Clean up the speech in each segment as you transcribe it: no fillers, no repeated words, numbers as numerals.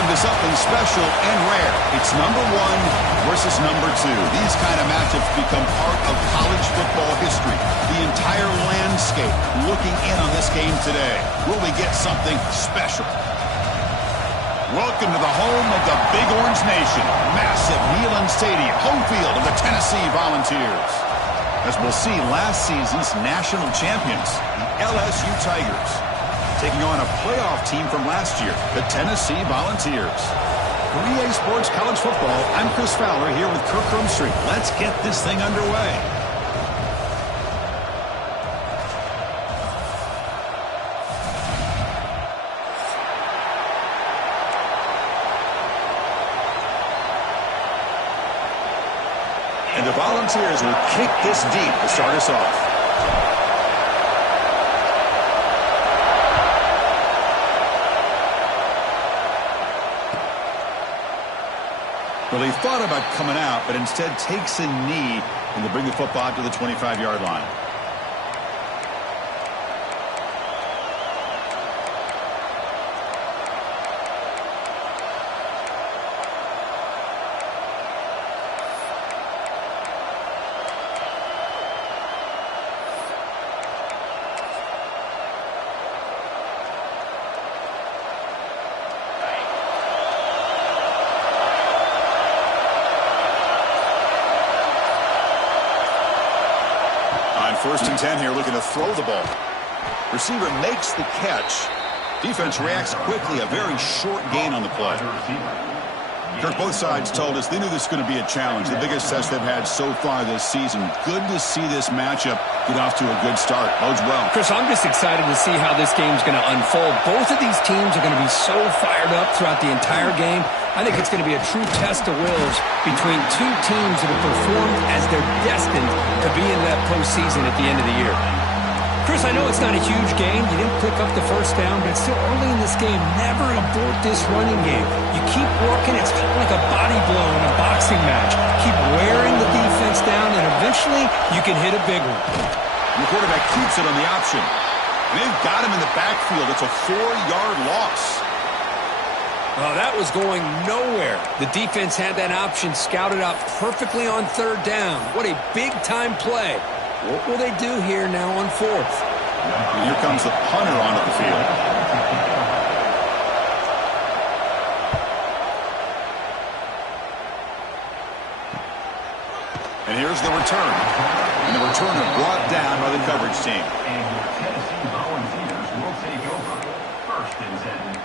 To something special and rare. It's number 1 versus number 2. These kind of matchups become part of college football history. The entire landscape looking in on this game today. Will we get something special? Welcome to the home of the Big Orange Nation. Massive Neyland Stadium, home field of the Tennessee Volunteers. As we'll see, last season's national champions, the LSU Tigers, taking on a playoff team from last year, the Tennessee Volunteers. For EA Sports College Football, I'm Chris Fowler here with Kirk Rumstreet. Let's get this thing underway. And the Volunteers will kick this deep to start us off. Well, he thought about coming out, but instead takes a knee and to bring the football to the 25-yard line. First and 10 here, looking to throw the ball. Receiver makes the catch. Defense reacts quickly. A very short gain on the play. Kirk, both sides told us they knew this was going to be a challenge. The biggest test they've had so far this season. Good to see this matchup get off to a good start. Bodes well. Chris, I'm just excited to see how this game's going to unfold. Both of these teams are going to be so fired up throughout the entire game. I think it's going to be a true test of wills between two teams that have performed as they're destined to be in that postseason at the end of the year. Chris, I know it's not a huge game. You didn't pick up the first down, but it's still early in this game. Never abort this running game. You keep working. It's kind of like a body blow in a boxing match. Keep wearing the defense down, and eventually you can hit a big one. And the quarterback keeps it on the option. And they've got him in the backfield. It's a 4-yard loss. Well, that was going nowhere. The defense had that option scouted out perfectly on third down. What a big-time play. What will they do here now on fourth? And here comes the punter onto the field. And here's the return. And the returner brought down by the coverage team. And your Tennessee Volunteers will take over. 1st and 10.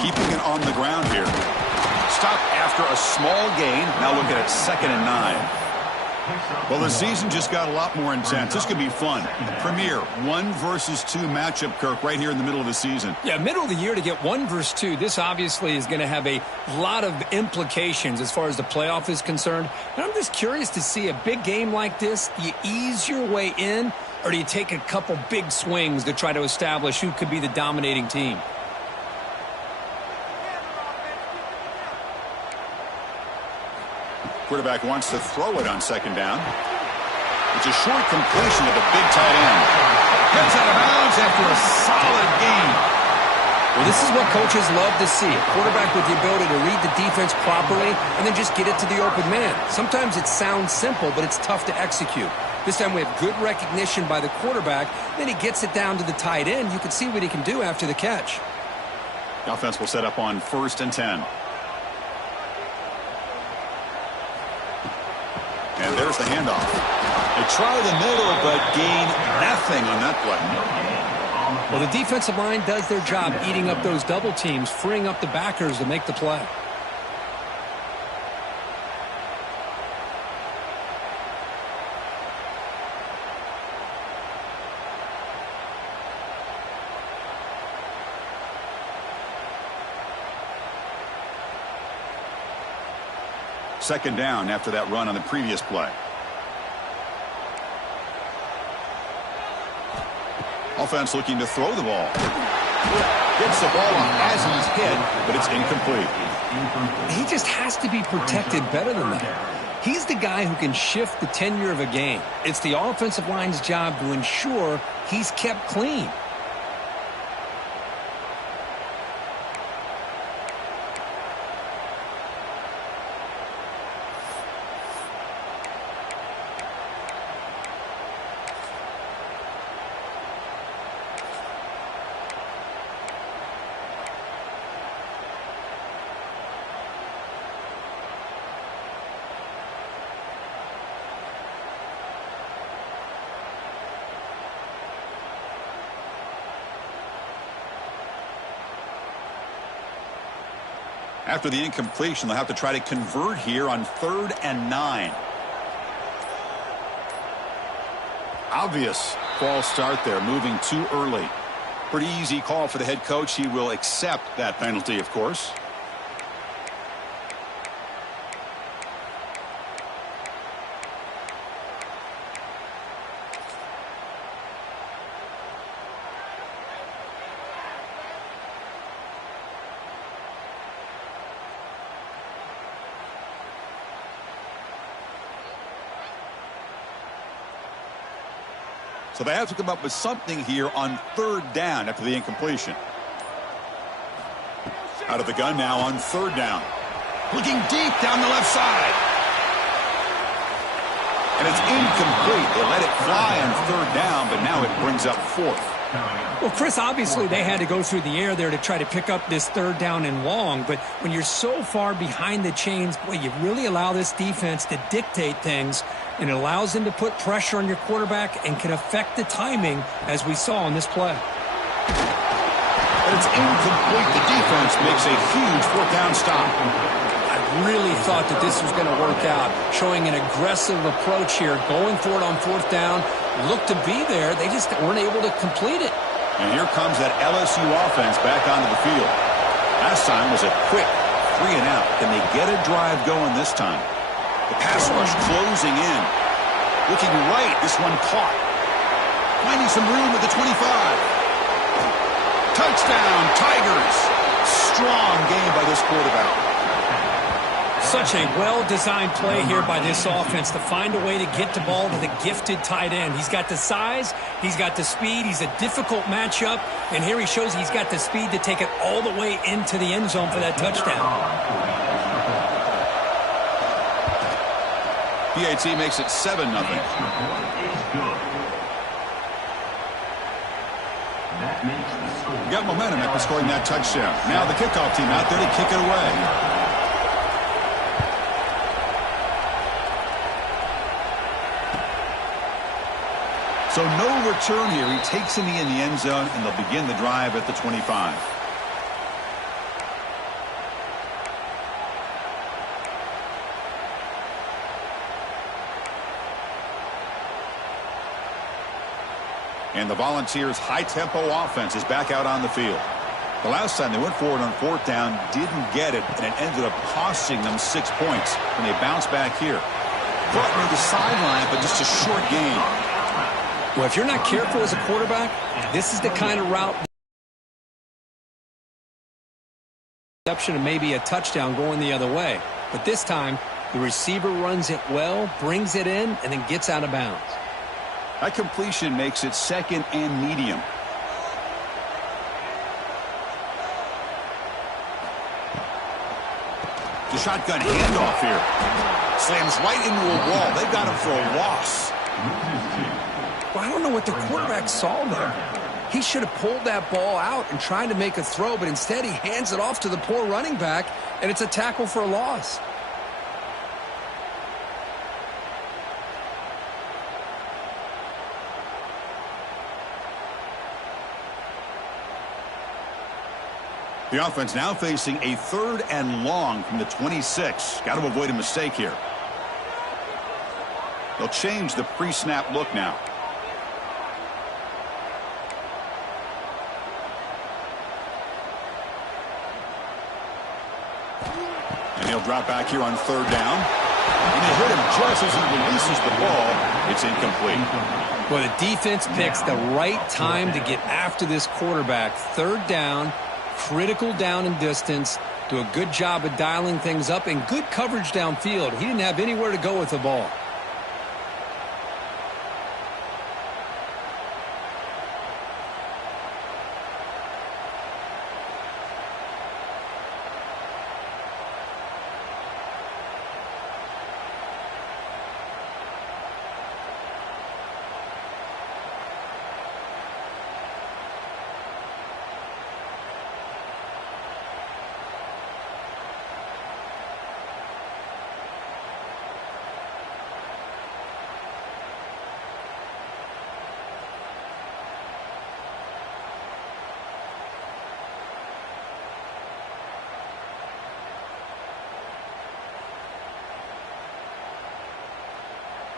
Keeping it on the ground here. Stop after a small gain. Now look at it, 2nd and 9. Well, the season just got a lot more intense. This could be fun. Premier 1 versus 2 matchup, Kirk, right here in the middle of the season. Yeah, middle of the year to get 1 versus 2. This obviously is going to have a lot of implications as far as the playoff is concerned. And I'm just curious to see a big game like this. Do you ease your way in, or do you take a couple big swings to try to establish who could be the dominating team? Quarterback wants to throw it on 2nd down. It's a short completion to the big tight end. Gets out of bounds after a solid gain. Well, this is what coaches love to see. A quarterback with the ability to read the defense properly and then just get it to the open man. Sometimes it sounds simple, but it's tough to execute. This time we have good recognition by the quarterback. Then he gets it down to the tight end. You can see what he can do after the catch. The offense will set up on 1st and 10. And there's the handoff. They try the middle, but gain nothing on that play. Well, the defensive line does their job eating up those double teams, freeing up the backers to make the play. Second down after that run on the previous play. Offense looking to throw the ball. Gets the ball as he's hit, but it's incomplete. He just has to be protected better than that. He's the guy who can shift the tenure of a game. It's the offensive line's job to ensure he's kept clean. After the incompletion, they'll have to try to convert here on 3rd and 9. Obvious false start there, moving too early. Pretty easy call for the head coach. He will accept that penalty, of course. So they have to come up with something here on 3rd down after the incompletion. Out of the gun now on 3rd down. Looking deep down the left side. And it's incomplete. They let it fly on 3rd down, but now it brings up 4th. Well, Chris, obviously they had to go through the air there to try to pick up this 3rd down and long, but when you're so far behind the chains, boy, you really allow this defense to dictate things, and it allows them to put pressure on your quarterback and can affect the timing, as we saw on this play. But it's incomplete. The defense makes a huge 4th down stop. I really thought that this was going to work out, showing an aggressive approach here, going for it on 4th down, looked to be there. They just weren't able to complete it. And here comes that LSU offense back onto the field. Last time was a quick 3 and out. Can they get a drive going this time? The pass rush closing in. Looking right, this one caught. Finding some room at the 25. Touchdown, Tigers. Strong game by this quarterback. Such a well-designed play here by this offense to find a way to get the ball to the gifted tight end. He's got the size, he's got the speed, he's a difficult matchup, and here he shows he's got the speed to take it all the way into the end zone for that touchdown. PAT makes it 7-0. Got momentum after scoring that touchdown. Now the kickoff team out there to kick it away. So no return here. He takes it in the end zone, and they'll begin the drive at the 25. And the Volunteers' high-tempo offense is back out on the field. The last time they went forward on fourth down, didn't get it, and it ended up costing them 6 points when they bounced back here. Caught near the sideline, but just a short gain. Well, if you're not careful as a quarterback, this is the kind of route and maybe a touchdown going the other way. But this time, the receiver runs it well, brings it in, and then gets out of bounds. That completion makes it second and medium. The shotgun handoff here. Slams right into a wall. They've got him for a loss. Well, I don't know what the quarterback saw there. He should have pulled that ball out and tried to make a throw, but instead he hands it off to the poor running back, and it's a tackle for a loss. The offense now facing a 3rd and long from the 26. Got to avoid a mistake here. They'll change the pre-snap look now. And he'll drop back here on 3rd down. And they hit him just as he releases the ball. It's incomplete. Well, the defense picks the right time to get after this quarterback. 3rd down. Critical down and distance. Do a good job of dialing things up and good coverage downfield. He didn't have anywhere to go with the ball.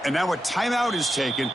And now a timeout is taken.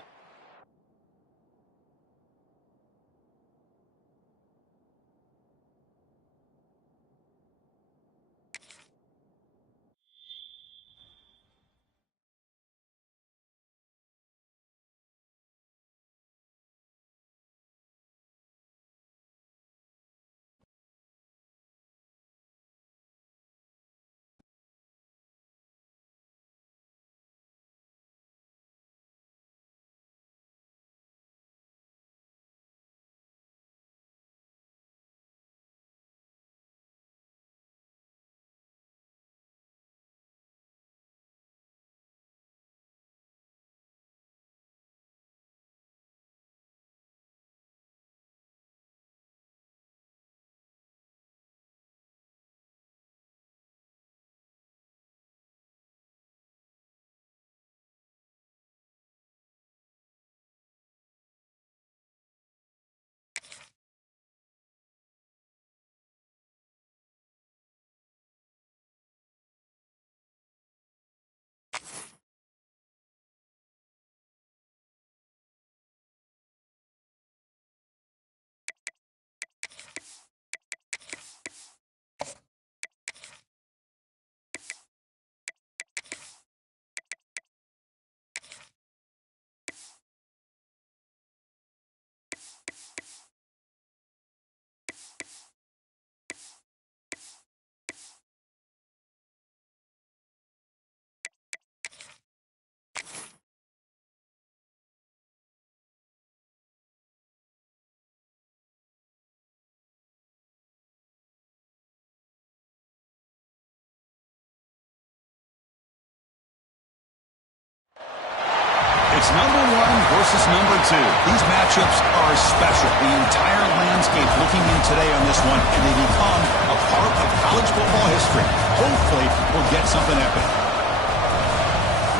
It's number one versus number two. These matchups are special. The entire landscape looking in today on this one, and they become a part of college football history. Hopefully, we'll get something epic.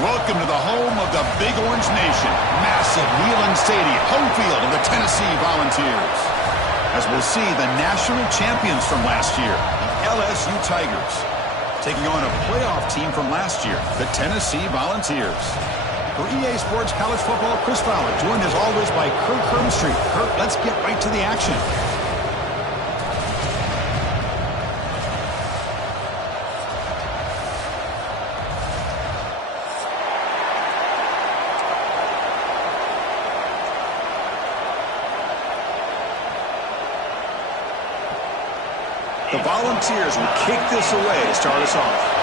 Welcome to the home of the Big Orange Nation. Massive Neyland Stadium, home field of the Tennessee Volunteers. As we'll see the national champions from last year, the LSU Tigers, taking on a playoff team from last year, the Tennessee Volunteers. For EA Sports College Football, Chris Fowler, joined as always by Kurt Kirkstreet. Kurt, let's get right to the action. The Volunteers will kick this away to start us off.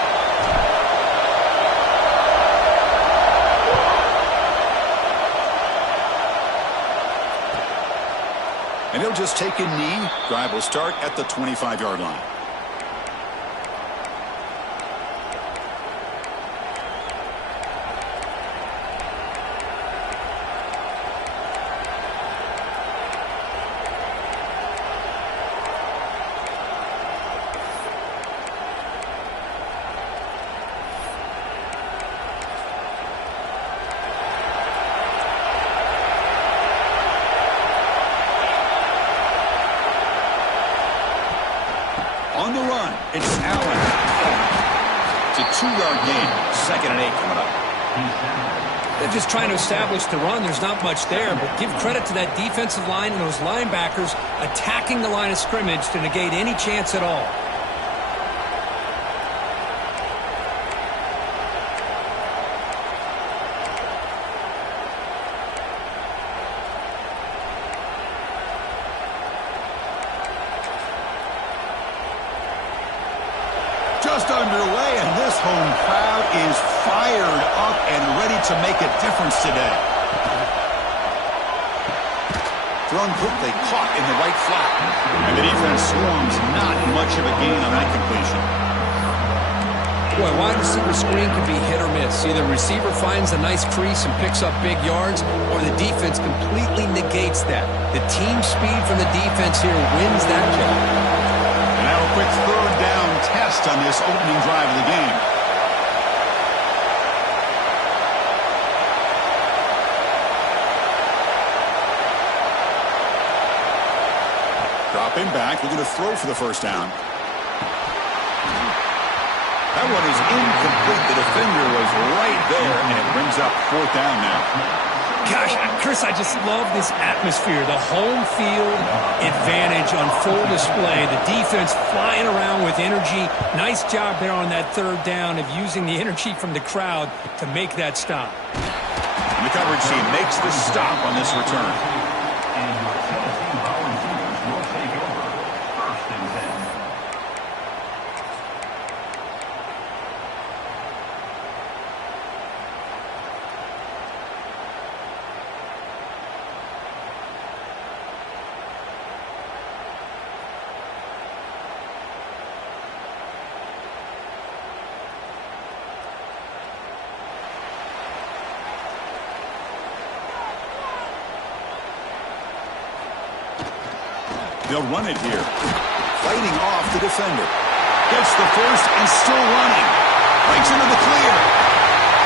And he'll just take a knee. Drive will start at the 25-yard line. On the run, it's Allen. It's a 2-yard gain. 2nd and 8 coming up. They're just trying to establish the run. There's not much there, but give credit to that defensive line and those linebackers attacking the line of scrimmage to negate any chance at all. Just underway, and this home crowd is fired up and ready to make a difference today. Thrown quickly, caught in the right flat. And the defense swarms, not much of a gain on that completion. Boy, wide receiver screen can be hit or miss. Either the receiver finds a nice crease and picks up big yards, or the defense completely negates that. The team speed from the defense here wins that job. And now a quick third down test on this opening drive of the game. Dropping back, looking to throw for the first down. That one is incomplete. The defender was right there, and it brings up 4th down now. Gosh, Chris, I just love this atmosphere. The home field advantage on full display. The defense flying around with energy. Nice job there on that 3rd down of using the energy from the crowd to make that stop. And the coverage team makes the stop on this return. And your Tennessee Volunteers will take over 1st and 10. They'll run it here. Fighting off the defender. Gets the first and still running. Breaks into the clear.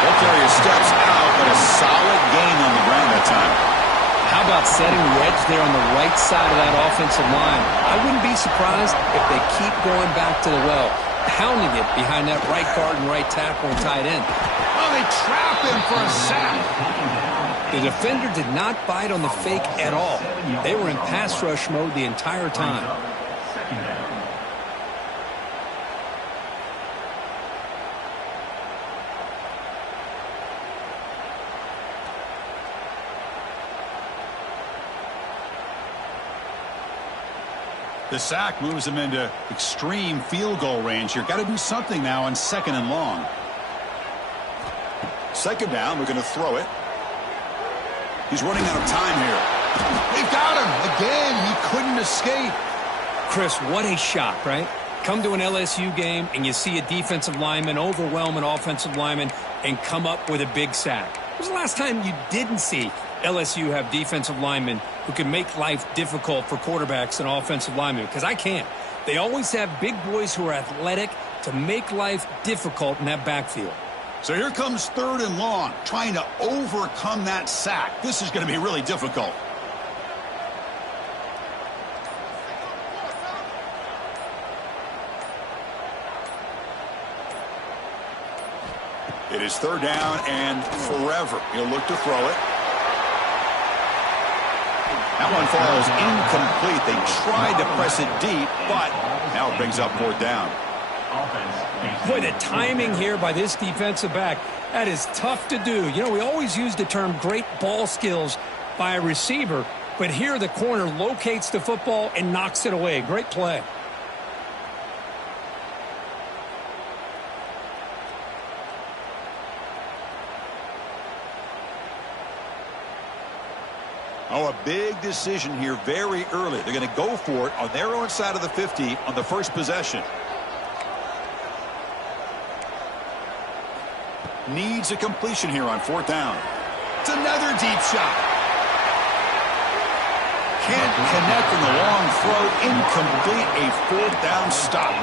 That carrier steps out, but a solid gain on the ground that time. How about setting the edge there on the right side of that offensive line? I wouldn't be surprised if they keep going back to the well, pounding it behind that right guard and right tackle and tight end. Oh, they trap him for a sack. The defender did not bite on the fake at all. They were in pass rush mode the entire time. 2nd down. The sack moves him into extreme field goal range here. Got to do something now on 2nd and long. 2nd down, we're going to throw it. He's running out of time here. They've got him again. He couldn't escape. Chris, what a shot, right? Come to an LSU game and you see a defensive lineman overwhelm an offensive lineman and come up with a big sack. was the last time you didn't see LSU have defensive linemen who can make life difficult for quarterbacks and offensive linemen? Because I can't. They always have big boys who are athletic to make life difficult in that backfield. So here comes 3rd and long, trying to overcome that sack. This is going to be really difficult. It is 3rd down and forever. He'll look to throw it. That one falls incomplete. They tried to press it deep, but now it brings up 4th down. Boy, the timing here by this defensive back, that is tough to do. You know, we always use the term great ball skills by a receiver, but here the corner locates the football and knocks it away. Great play. Oh, a big decision here very early. They're going to go for it on their own side of the 50 on the first possession. Needs a completion here on 4th down. It's another deep shot. Can't connect in the long throw. Incomplete. A 4th down stop.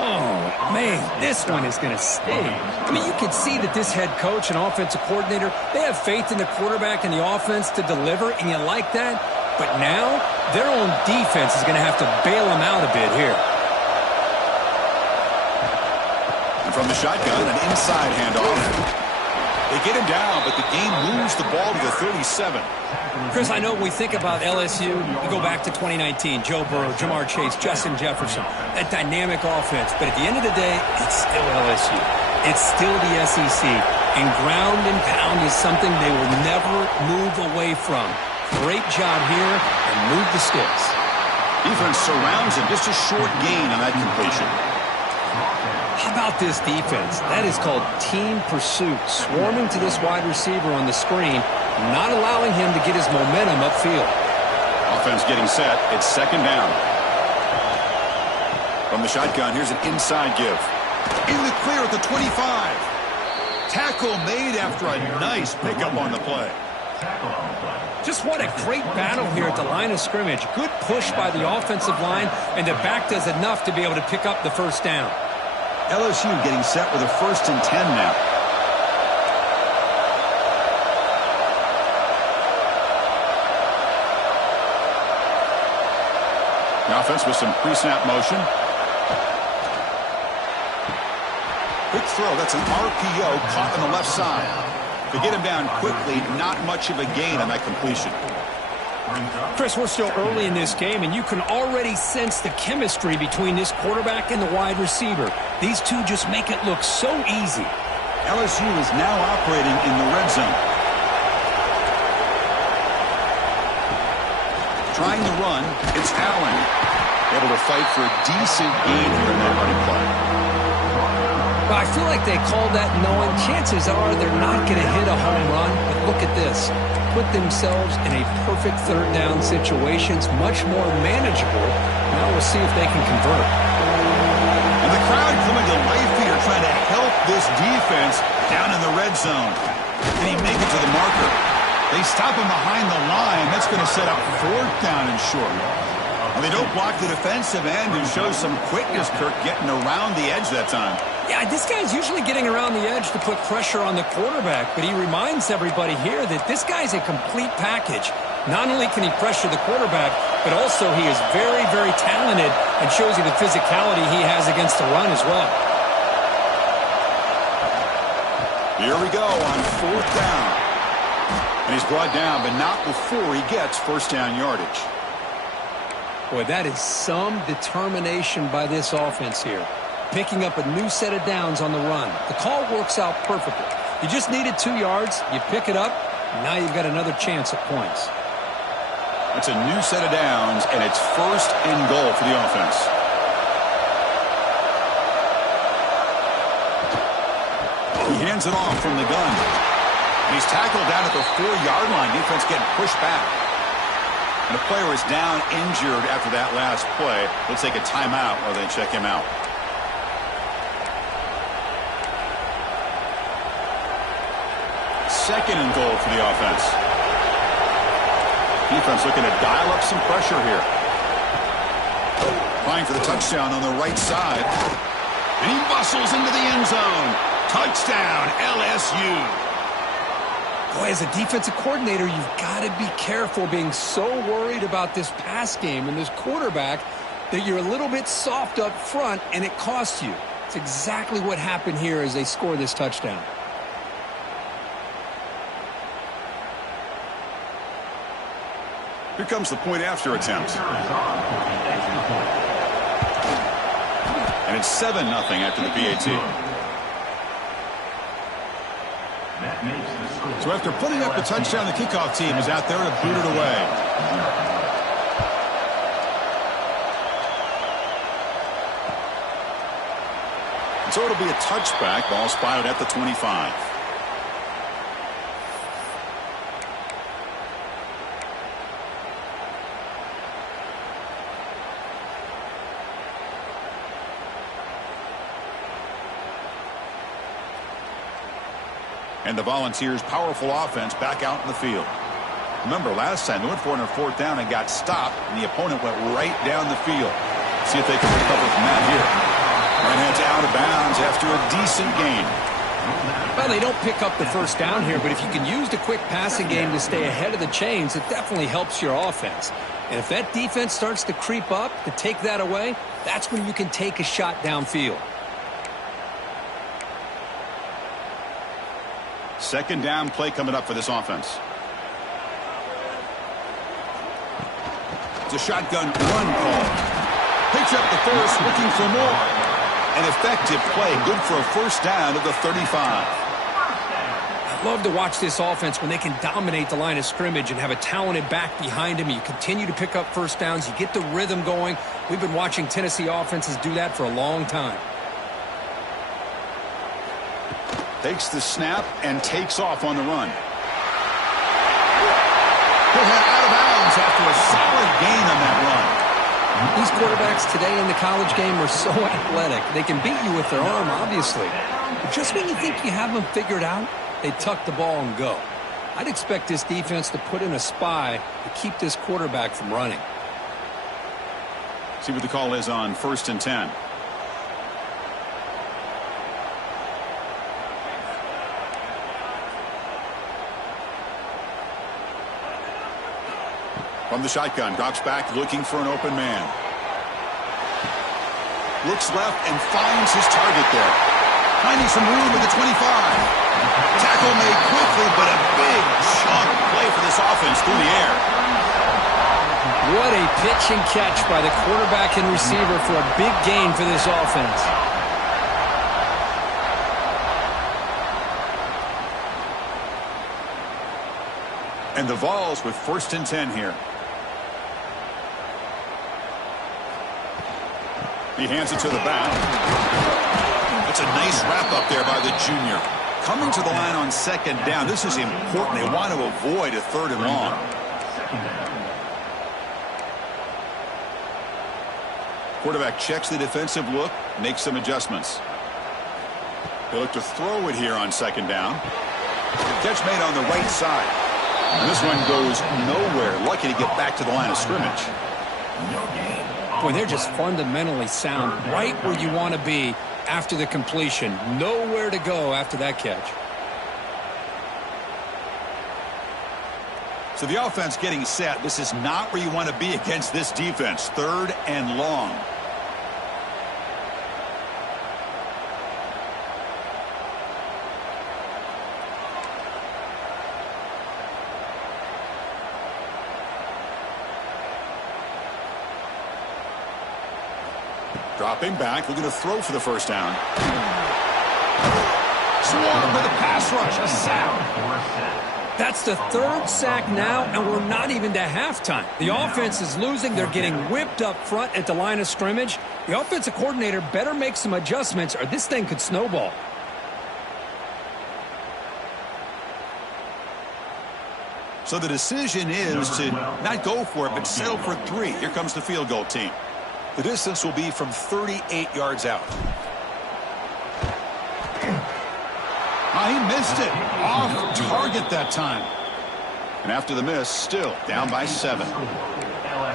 Oh, man, this one is going to sting. I mean, you can see that this head coach and offensive coordinator, they have faith in the quarterback and the offense to deliver, and you like that. But now, their own defense is going to have to bail them out a bit here. And from the shotgun, an inside handoff. They get him down, but the game moves the ball to the 37. Chris, I know when we think about LSU, you go back to 2019, Joe Burrow, Jamar Chase, Justin Jefferson, that dynamic offense. But at the end of the day, it's still LSU. It's still the SEC. And ground and pound is something they will never move away from. Great job here, and move the sticks. Defense surrounds him. Just a short gain on that completion. How about this defense? That is called team pursuit. Swarming to this wide receiver on the screen, not allowing him to get his momentum upfield. Offense getting set. It's 2nd down. From the shotgun, here's an inside give. In the clear at the 25. Tackle made after a nice pickup on the play. Just what a great battle here at the line of scrimmage. Good push by the offensive line, and the back does enough to be able to pick up the 1st down. LSU getting set with a 1st and 10 now. The offense with some pre-snap motion. Quick throw. That's an RPO caught on the left side. To get him down quickly, not much of a gain on that completion. Chris, we're still early in this game, and you can already sense the chemistry between this quarterback and the wide receiver. These two just make it look so easy. LSU is now operating in the red zone. Trying to run, it's Allen. Able to fight for a decent gain here in that running play. Well, I feel like they called that knowing chances are they're not going to hit a home run, but look at this. Put themselves in a perfect 3rd down situation. It's much more manageable. Now we'll see if they can convert. And the crowd coming to life here, trying to help this defense down in the red zone. Can he make it to the marker? They stop him behind the line. That's going to set up 4th down and short. And they don't block the defensive end and show some quickness, Kirk, getting around the edge that time. Yeah, this guy's usually getting around the edge to put pressure on the quarterback, but he reminds everybody here that this guy's a complete package. Not only can he pressure the quarterback, but also he is very, very talented and shows you the physicality he has against the run as well. Here we go on 4th down. And he's brought down, but not before he gets 1st down yardage. Boy, that is some determination by this offense here. Picking up a new set of downs on the run. The call works out perfectly. You just needed 2 yards. You pick it up. Now you've got another chance at points. That's a new set of downs, and it's 1st and goal for the offense. He hands it off from the gun. And he's tackled down at the 4-yard line. Defense getting pushed back. And the player is down injured after that last play. They'll take a timeout while they check him out. 2nd and goal for the offense. Defense looking to dial up some pressure here. Trying for the touchdown on the right side. And he bustles into the end zone. Touchdown, LSU. Boy, as a defensive coordinator, you've got to be careful being so worried about this pass game and this quarterback that you're a little bit soft up front and it costs you. It's exactly what happened here as they score this touchdown. Here comes the point after attempt. And it's 7-0 after the PAT. So after putting up the touchdown, the kickoff team is out there to boot it away. So it'll be a touchback. Ball spotted at the 25. And the Volunteers' powerful offense back out in the field. Remember, last time they went for it on 4th down and got stopped, and the opponent went right down the field. See if they can recover from that here. And heads out of bounds after a decent gain. Well, they don't pick up the 1st down here, but if you can use the quick passing game to stay ahead of the chains, it definitely helps your offense. And if that defense starts to creep up to take that away, that's when you can take a shot downfield. 2nd down play coming up for this offense. It's a shotgun run call. Picks up the first, looking for more. An effective play, good for a 1st down at the 35. I love to watch this offense when they can dominate the line of scrimmage and have a talented back behind him. You continue to pick up 1st downs. You get the rhythm going. We've been watching Tennessee offenses do that for a long time. Takes the snap and takes off on the run. He'll head out of bounds after a solid gain on that run. These quarterbacks today in the college game are so athletic. They can beat you with their arm, obviously. But just when you think you have them figured out, they tuck the ball and go. I'd expect this defense to put in a spy to keep this quarterback from running. See what the call is on 1st and 10. From the shotgun, drops back, looking for an open man. Looks left and finds his target there. Finding some room at the 25. Tackle made quickly, but a big chunk play for this offense through the air. What a pitch and catch by the quarterback and receiver for a big gain for this offense. And the Vols with 1st and 10 here. He hands it to the back. That's a nice wrap up there by the junior. Coming to the line on 2nd down. This is important. They want to avoid a 3rd and long. Quarterback checks the defensive look, makes some adjustments. They look to throw it here on 2nd down. Catch made on the right side. And this one goes nowhere. Lucky to get back to the line of scrimmage. Boy, they're just fundamentally sound right where you want to be after the completion. Nowhere to go after that catch. So the offense getting set. This is not where you want to be against this defense. 3rd and long. Dropping back, looking to throw for the 1st down. Swarmed with a pass rush, a sack. That's the 3rd sack now, and we're not even to halftime. The offense is losing. They're getting whipped up front at the line of scrimmage. The offensive coordinator better make some adjustments, or this thing could snowball. So the decision is to not go for it, but settle for 3. Here comes the field goal team. The distance will be from 38 yards out. High he missed it. Off target that time. And after the miss, still down by 7.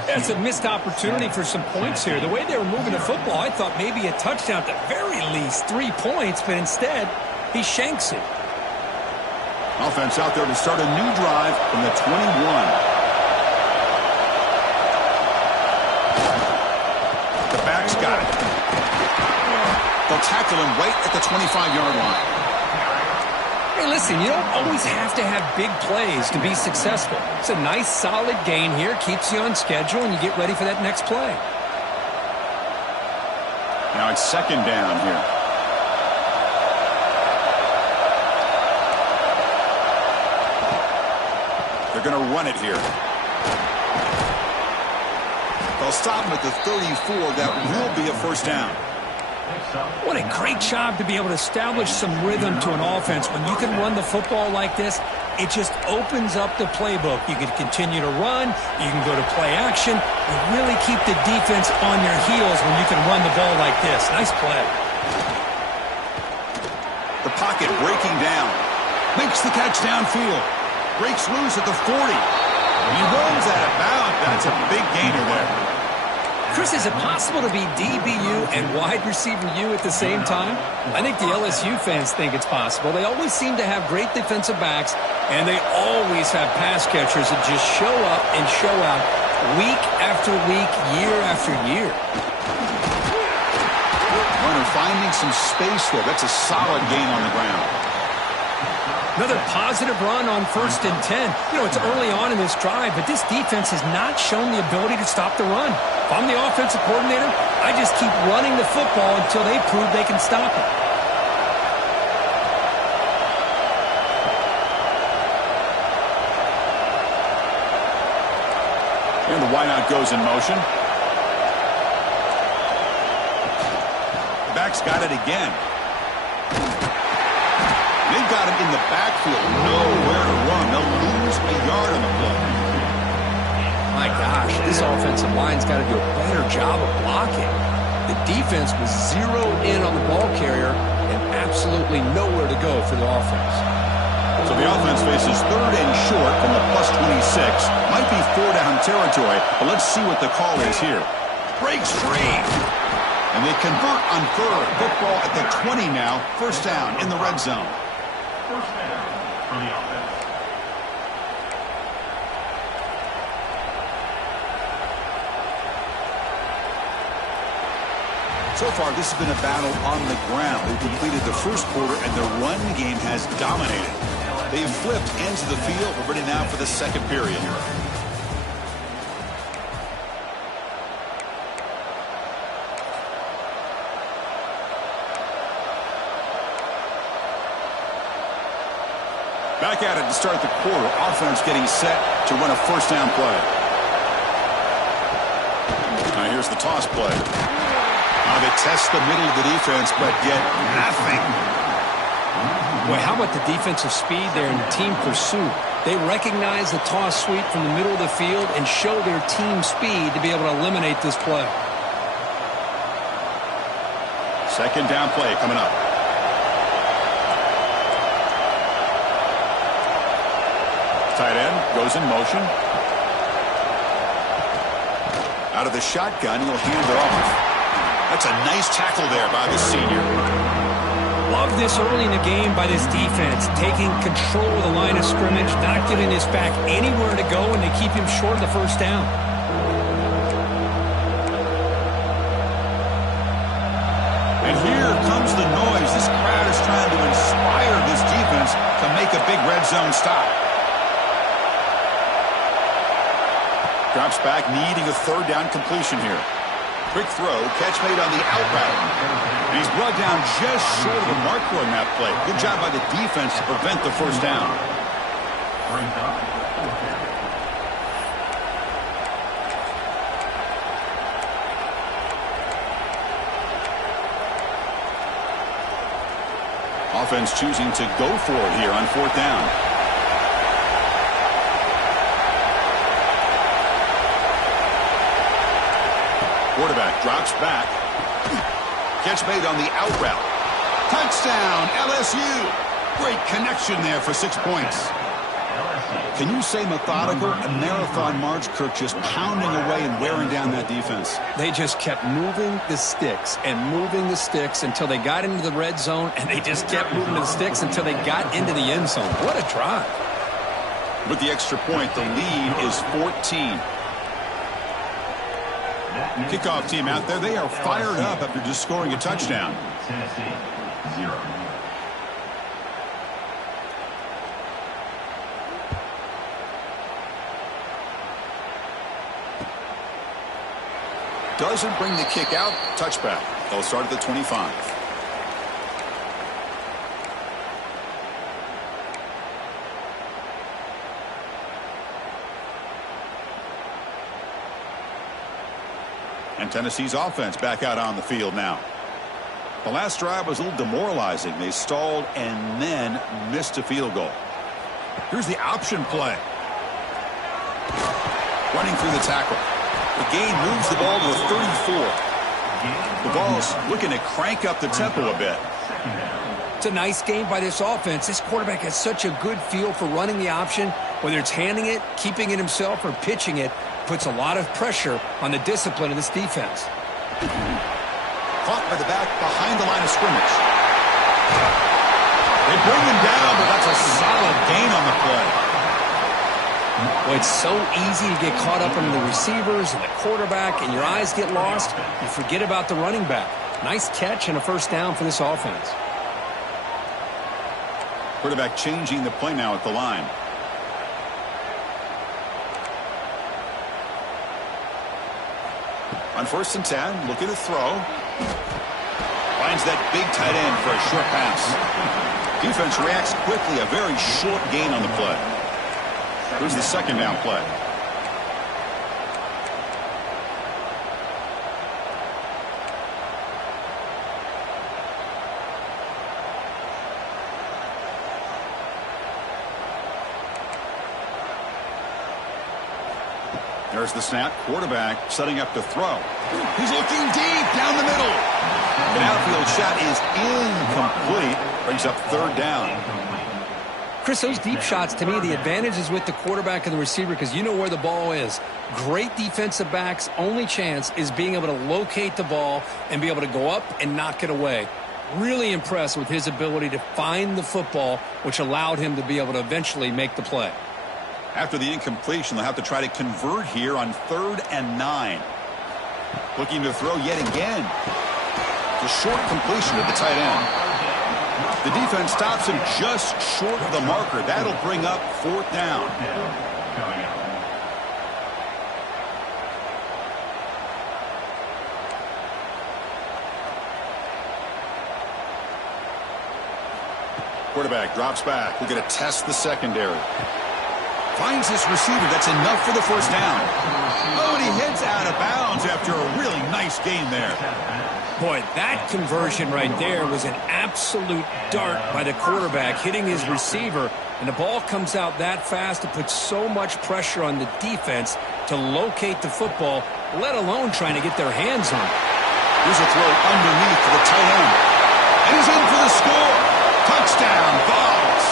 That's a missed opportunity for some points here. The way they were moving the football, I thought maybe a touchdown, at the very least 3 points, but instead, he shanks it. Offense out there to start a new drive from the 21. The back's got it. They'll tackle him right at the 25-yard line. Hey, listen, you don't always have to have big plays to be successful. It's a nice, solid gain here. Keeps you on schedule, and you get ready for that next play. Now it's 2nd down here. They're going to run it here. They'll stop him at the 34. That will be a 1st down. What a great job to be able to establish some rhythm to an offense. When you can run the football like this, it just opens up the playbook. You can continue to run. You can go to play action. You really keep the defense on your heels when you can run the ball like this. Nice play. The pocket breaking down. Makes the catch downfield. Breaks loose at the 40. He runs out of bounds. That's a big gainer there. Chris, is it possible to be DBU and wide receiver U at the same time? I think the LSU fans think it's possible. They always seem to have great defensive backs, and they always have pass catchers that just show up and show out week after week, year after year. Runner finding some space there. That's a solid gain on the ground. Another positive run on 1st and 10. You know, it's early on in this drive, but this defense has not shown the ability to stop the run. If I'm the offensive coordinator, I just keep running the football until they prove they can stop it. And the wideout goes in motion. The back's got it again. They've got him in the backfield. Nowhere to run. They'll lose a yard on the play. My gosh, this offensive line's got to do a better job of blocking. The defense was zeroed in on the ball carrier and absolutely nowhere to go for the offense. So the offense faces 3rd and short from the +26. Might be 4-down territory, but let's see what the call is here. Breaks free. And they convert on 3rd. Football at the 20 now. 1st down in the red zone. 1st down for the offense. So far, this has been a battle on the ground. They've completed the 1st quarter, and the run game has dominated. They've flipped ends of the field. We're ready now for the 2nd period. Back at it to start the quarter. Offense getting set to run a 1st down play. Now here's the toss play. Now they test the middle of the defense, but get nothing. Boy, how about the defensive speed there and the team pursuit? They recognize the toss sweep from the middle of the field and show their team speed to be able to eliminate this play. 2nd down play coming up. Tight end goes in motion. Out of the shotgun, he'll hand it off. That's a nice tackle there by the senior. Love this early in the game by this defense, taking control of the line of scrimmage, not giving his back anywhere to go, and they keep him short of the 1st down. And here comes the noise. This crowd is trying to inspire this defense to make a big red zone stop. Drops back, needing a 3rd down completion here. Quick throw, catch made on the out route. And he's brought down just short of the marker on that play. Good job by the defense to prevent the 1st down. Offense choosing to go for it here on 4th down. Quarterback drops back. Catch made on the out route. Touchdown, LSU. Great connection there for 6 points. Can you say methodical? A marathon march, Kirk, just pounding away and wearing down that defense. They just kept moving the sticks and moving the sticks until they got into the red zone, and they just kept moving the sticks until they got into the end zone. What a drive. With the extra point, the lead is 14. Kickoff team out there, they are fired up after just scoring a touchdown. Tennessee, 0. Doesn't bring the kick out. Touchback. They'll start at the 25. And Tennessee's offense back out on the field now. The last drive was a little demoralizing. They stalled and then missed a field goal. Here's the option play. Running through the tackle. The gain moves the ball to a 34. The ball's looking to crank up the tempo a bit. It's a nice game by this offense. This quarterback has such a good feel for running the option. Whether it's handing it, keeping it himself, or pitching it, puts a lot of pressure on the discipline of this defense. Caught by the back behind the line of scrimmage. They bring him down, but that's a solid gain on the play. Well, it's so easy to get caught up in the receivers and the quarterback, and your eyes get lost. You forget about the running back. Nice catch and a first down for this offense. Quarterback changing the play now at the line. On 1st and 10, looking to throw. Finds that big tight end for a short pass. Defense reacts quickly, a very short gain on the play. Here's the second down play. There's the snap. Quarterback setting up to throw. He's looking deep down the middle. An outfield shot is incomplete. Brings up 3rd down. Chris, those deep shots, to me, the advantage is with the quarterback and the receiver because you know where the ball is. Great defensive backs' only chance is being able to locate the ball and be able to go up and knock it away. Really impressed with his ability to find the football, which allowed him to be able to eventually make the play. After the incompletion, they'll have to try to convert here on 3rd and 9. Looking to throw yet again. The short completion to the tight end. The defense stops him just short of the marker. That'll bring up 4th down. Quarterback drops back. We're going to test the secondary. Finds this receiver. That's enough for the first down. Oh, and he heads out of bounds after a really nice gain there. Boy, that conversion right there was an absolute dart by the quarterback hitting his receiver, and the ball comes out that fast. It puts so much pressure on the defense to locate the football, let alone trying to get their hands on it. Here's a throw underneath to the tight end. And he's in for the score. Touchdown, Vols.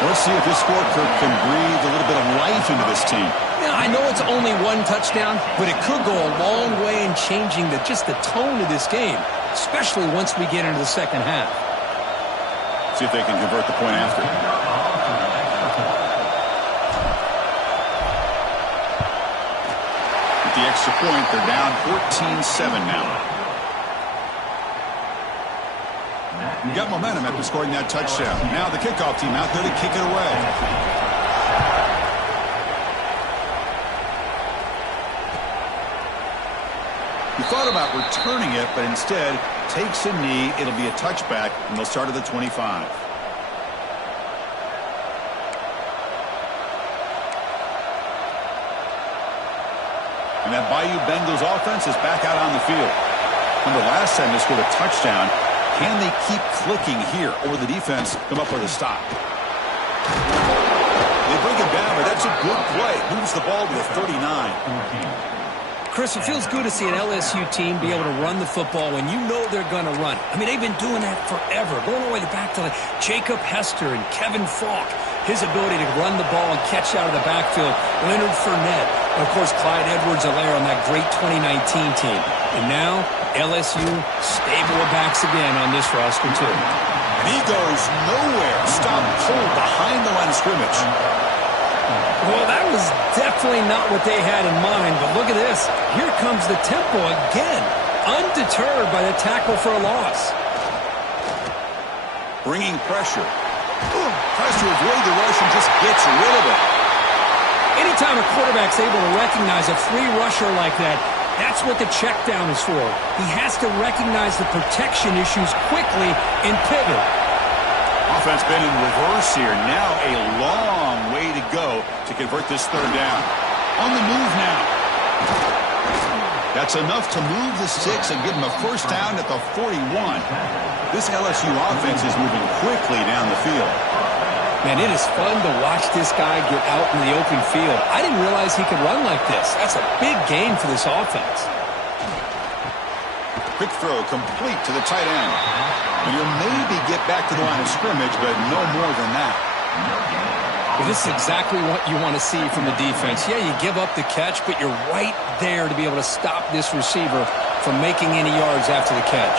Let's see if this score can breathe a little bit of life into this team. Yeah, I know it's only one touchdown, but it could go a long way in changing just the tone of this game, especially once we get into the second half. See if they can convert the point after. With the extra point, they're down 14-7 now. You got momentum after scoring that touchdown. Now the kickoff team out there to kick it away. He thought about returning it, but instead takes a knee. It'll be a touchback, and they'll start at the 25. And that Bayou Bengals offense is back out on the field. Remember last time they scored a touchdown. Can they keep clicking here, or will the defense come up with a stop? They bring him down, but that's a good play. Moves the ball to the 39. Chris, it feels good to see an LSU team be able to run the football when you know they're going to run it. I mean, they've been doing that forever, going all the way back to like Jacob Hester and Kevin Falk. His ability to run the ball and catch out of the backfield, Leonard Fournette, and of course Clyde Edwards-Helaire on that great 2019 team. And now LSU stable of backs again on this roster too. And he goes nowhere. Stop cold behind the line of scrimmage. Well, that was definitely not what they had in mind, but look at this. Here comes the tempo again, undeterred by the tackle for a loss. Bringing pressure. Tries to avoid the rush and just gets rid of it. Anytime a quarterback's able to recognize a free rusher like that, that's what the check down is for. He has to recognize the protection issues quickly and pivot. Offense been in reverse here. Now a long way to go to convert this third down. On the move now. That's enough to move the sticks and give them a first down at the 41. This LSU offense is moving quickly down the field. Man, it is fun to watch this guy get out in the open field. I didn't realize he could run like this. That's a big gain for this offense. Quick throw complete to the tight end. And he'll maybe get back to the line of scrimmage, but no more than that. Well, this is exactly what you want to see from the defense. Yeah, you give up the catch, but you're right there to be able to stop this receiver from making any yards after the catch.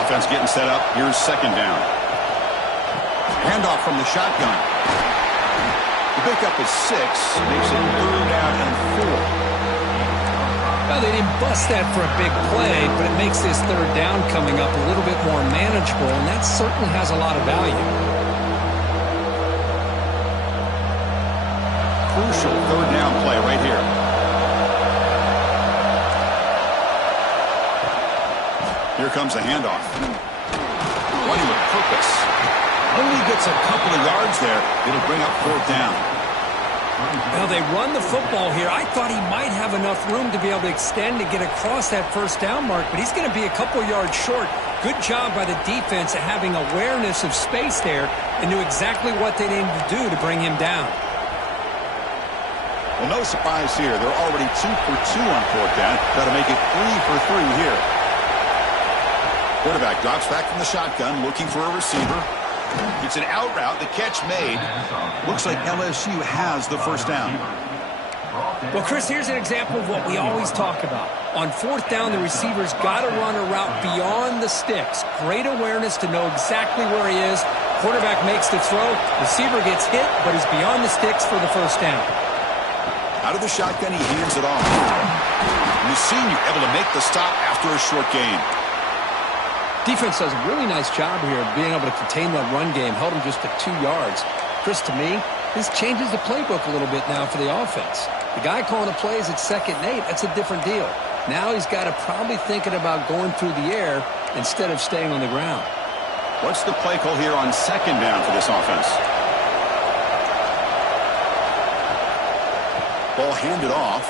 Offense getting set up. Here's second down. Handoff from the shotgun. The pickup is 6. Makes it third down and 4. Well, they didn't bust that for a big play, but it makes this third down coming up a little bit more manageable, and that certainly has a lot of value. Crucial third down play right here. Here comes the handoff. Running with purpose. Only gets a couple of yards there. It'll bring up fourth down. Well, they run the football here. I thought he might have enough room to be able to extend and get across that first down mark, but he's going to be a couple yards short. Good job by the defense at having awareness of space there and knew exactly what they needed to do to bring him down. Well, no surprise here. They're already 2 for 2 on fourth down. Got to make it 3 for 3 here. Quarterback drops back from the shotgun, looking for a receiver. It's an out route. The catch made. Looks like LSU has the first down. Well, Chris, here's an example of what we always talk about. On fourth down, the receiver's got to run a route beyond the sticks. Great awareness to know exactly where he is. Quarterback makes the throw. Receiver gets hit, but is beyond the sticks for the first down. Out of the shotgun, he hands it off. And the senior able to make the stop after a short gain. Defense does a really nice job here of being able to contain that run game. Held him just at 2 yards. Chris, to me, this changes the playbook a little bit now for the offense. The guy calling the plays at 2nd and 8, that's a different deal. Now he's got to probably thinking about going through the air instead of staying on the ground. What's the play call here on second down for this offense? Ball handed off.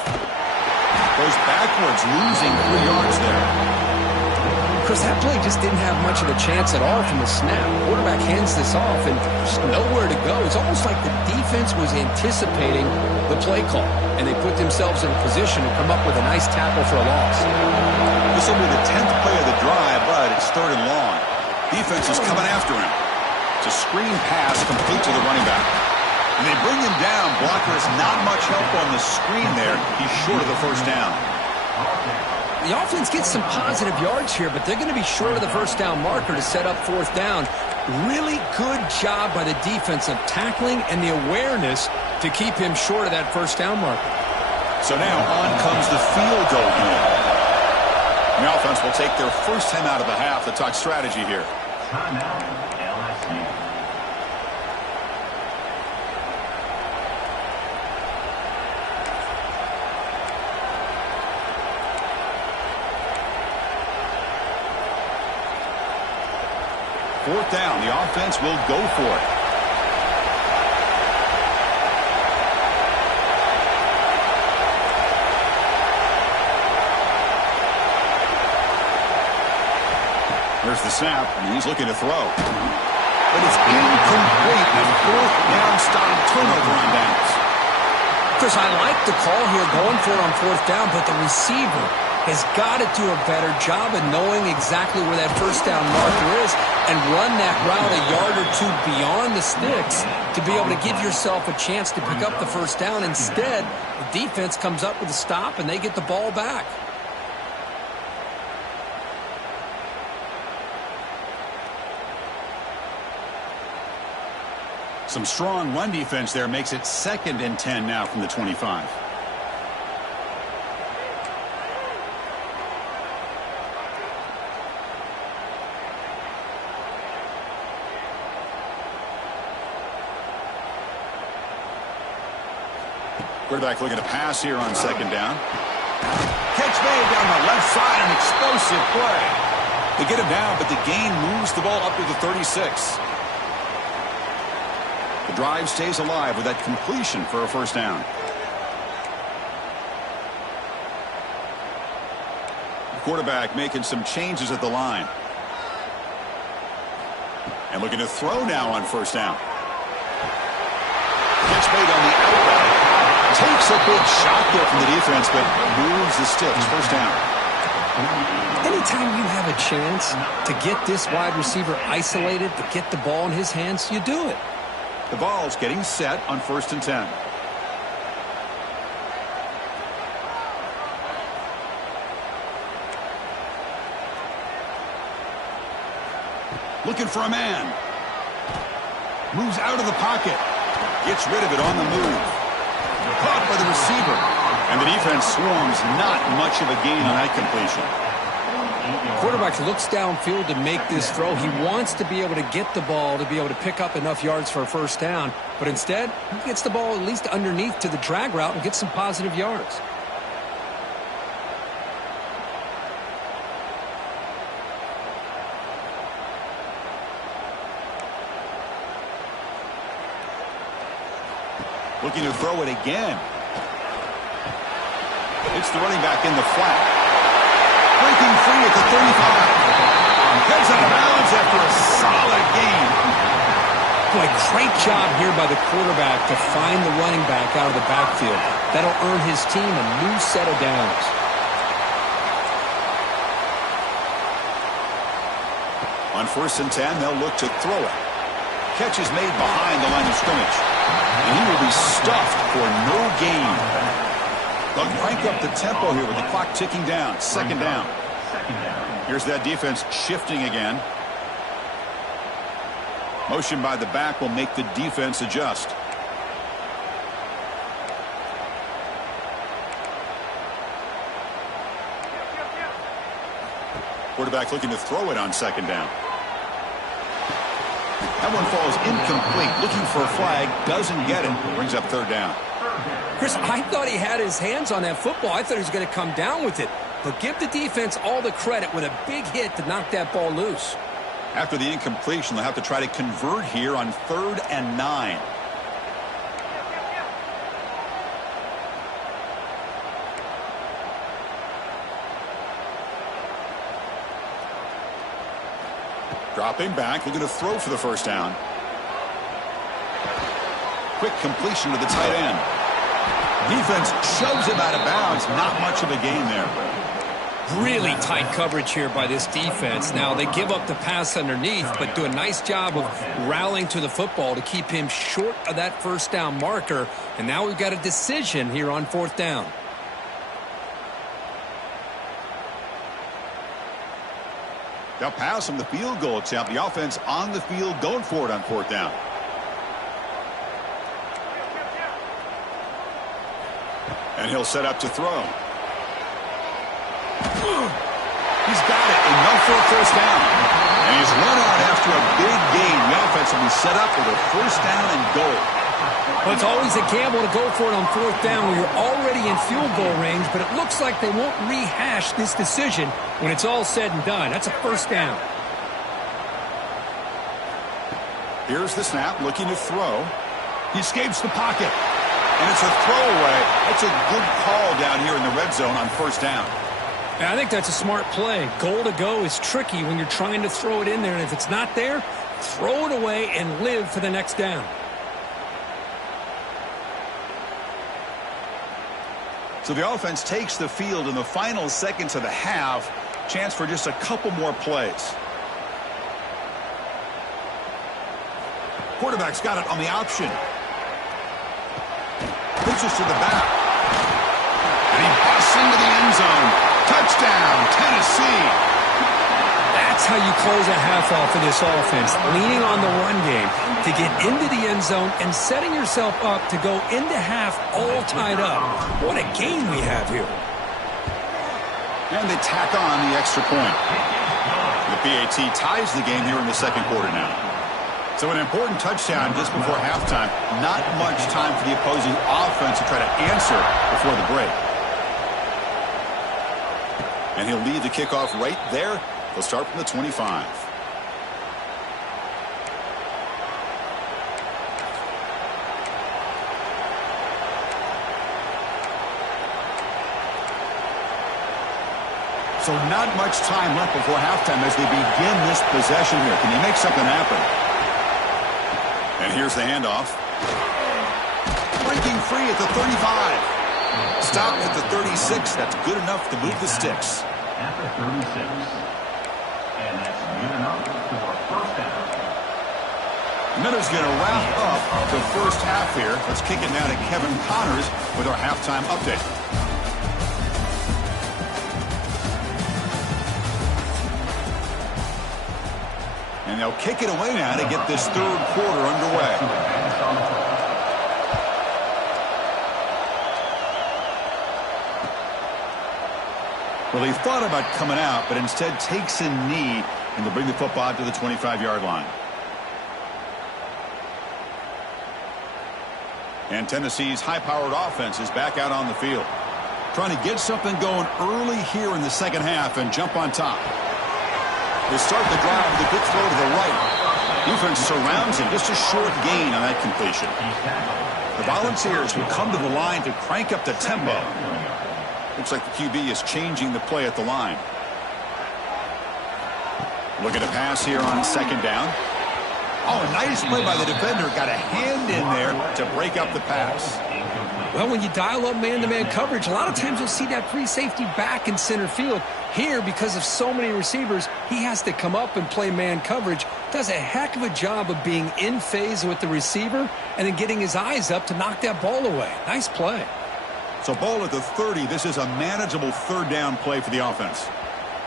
Goes backwards, losing 3 yards there. Chris, that play just didn't have much of a chance at all from the snap. Quarterback hands this off and just nowhere to go. It's almost like the defense was anticipating the play call, and they put themselves in a position to come up with a nice tackle for a loss. This will be the 10th play of the drive, but it's third and long. Defense is coming after him. It's a screen pass complete to the running back. And they bring him down. Blocker has not much help on the screen there. He's short of the first down. The offense gets some positive yards here, but they're going to be short of the first down marker to set up fourth down. Really good job by the defense of tackling and the awareness to keep him short of that first down marker. So now on comes the field goal unit. The offense will take their first time out of the half to talk strategy here. Timeout, LSU. Fourth down, the offense will go for it. There's the snap, and he's looking to throw. But it's incomplete, and fourth down stop, turnover on downs. Chris, I like the call here going for it on fourth down, but the receiver has got to do a better job of knowing exactly where that first down marker is and run that route a yard or two beyond the sticks to be able to give yourself a chance to pick up the first down. Instead, the defense comes up with a stop and they get the ball back. Some strong run defense there makes it 2nd and 10 now from the 25. Quarterback looking to pass here on 2nd down. Catch made down the left side, an explosive play. They get him down, but the gain moves the ball up to the 36. The drive stays alive with that completion for a first down. The quarterback making some changes at the line. And looking to throw now on first down. Catch made on the outlet. Takes a big shot there from the defense, but moves the sticks. First down. Anytime you have a chance to get this wide receiver isolated, to get the ball in his hands, you do it. The ball's getting set on 1st and 10. Looking for a man. Moves out of the pocket. Gets rid of it on the move. Caught by the receiver. And the defense swarms. Not much of a gain on that completion. Quarterback looks downfield to make this throw. He wants to be able to get the ball to be able to pick up enough yards for a first down. But instead, he gets the ball at least underneath to the drag route and gets some positive yards. Looking to throw it again. It's the running back in the flat. Breaking free at the 35. Heads out of bounds after a solid gain. Boy, great job here by the quarterback to find the running back out of the backfield. That'll earn his team a new set of downs. On 1st and 10, they'll look to throw it. Catch is made behind the line of scrimmage. And he will be stuffed for no gain. They'll crank up the tempo here with the clock ticking down. 2nd down. Here's that defense shifting again. Motion by the back will make the defense adjust. Quarterback looking to throw it on 2nd down. That one falls incomplete. Looking for a flag. Doesn't get it. Brings up 3rd down. Chris, I thought he had his hands on that football. I thought he was going to come down with it. But give the defense all the credit with a big hit to knock that ball loose. After the incompletion, they'll have to try to convert here on 3rd and 9. Dropping back, looking to throw for the first down. Quick completion to the tight end. Defense shoves him out of bounds. Not much of a gain there. Really tight coverage here by this defense. Now, they give up the pass underneath, but do a nice job of rallying to the football to keep him short of that first down marker. And now we've got a decision here on 4th down. They'll pass him the field goal attempt. The offense on the field going for it on 4th down. And he'll set up to throw. He's got it. Enough for a first down. And he's run out after a big gain. The offense will be set up with a first down and goal. Well, it's always a gamble to go for it on 4th down when you're already in field goal range, but it looks like they won't rehash this decision when it's all said and done. That's a first down. Here's the snap, looking to throw. He escapes the pocket. And it's a throwaway. That's a good call down here in the red zone on first down. I think that's a smart play. Goal to go is tricky when you're trying to throw it in there, and if it's not there, throw it away and live for the next down. So the offense takes the field in the final seconds of the half. Chance for just a couple more plays. Quarterback's got it on the option. Pitches to the back. And he busts into the end zone. Touchdown, Tennessee. That's how you close a half off of this offense, leaning on the run game to get into the end zone and setting yourself up to go into half all tied up. What a game we have here. And they tack on the extra point. The PAT ties the game here in the second quarter now. So an important touchdown just before halftime. Not much time for the opposing offense to try to answer before the break. And he'll lead the kickoff right there. They'll start from the 25. So not much time left before halftime as they begin this possession here. Can he make something happen? And here's the handoff. Breaking free at the 35. Stopped at the 36. That's good enough to move the sticks. At the 36. And that's good enough for a first down. Miller's going to wrap up the first half here. Let's kick it now to Kevin Connors with our halftime update. And they'll kick it away now to get this third quarter underway. Well, he thought about coming out, but instead takes a knee, and they'll bring the football to the 25-yard line. And Tennessee's high-powered offense is back out on the field, trying to get something going early here in the second half and jump on top. They start the drive with a good throw to the right. Defense surrounds him. Just a short gain on that completion. The Volunteers will come to the line to crank up the tempo. Looks like the QB is changing the play at the line. Look at a pass here on second down. Oh, nice play by the defender. Got a hand in there to break up the pass. Well, when you dial up man-to-man coverage, a lot of times you'll see that free safety back in center field. Here, because of so many receivers, he has to come up and play man coverage. Does a heck of a job of being in phase with the receiver and then getting his eyes up to knock that ball away. Nice play. So ball at the 30. This is a manageable third down play for the offense.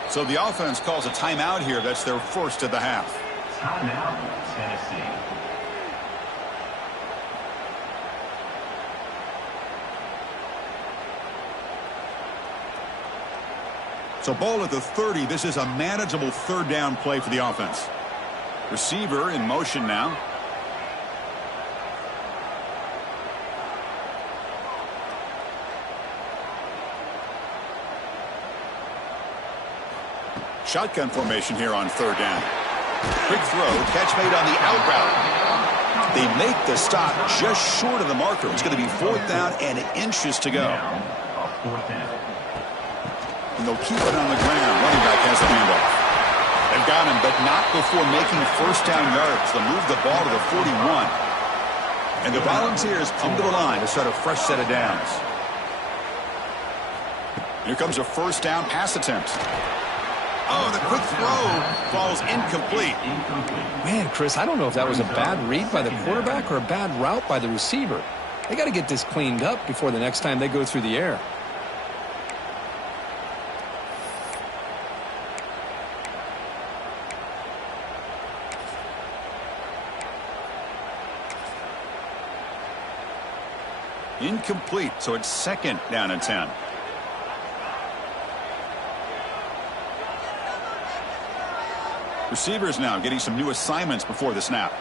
So the offense calls a timeout here. That's their first of the half. Timeout, Tennessee. So ball at the 30. This is a manageable third down play for the offense. Receiver in motion now. Shotgun formation here on third down. Quick throw, catch made on the out route. They make the stop just short of the marker. It's going to be fourth down and inches to go. And they'll keep it on the ground. Running back has the handoff. They've got him, but not before making first down yards. They'll move the ball to the 41. And the Volunteers come to the line to start a fresh set of downs. Here comes a first down pass attempt. Oh, the quick throw falls incomplete. Man, Chris, I don't know if that was a bad read by the quarterback or a bad route by the receiver. They got to get this cleaned up before the next time they go through the air. Incomplete, so it's second down and 10. Receivers now getting some new assignments before the snap.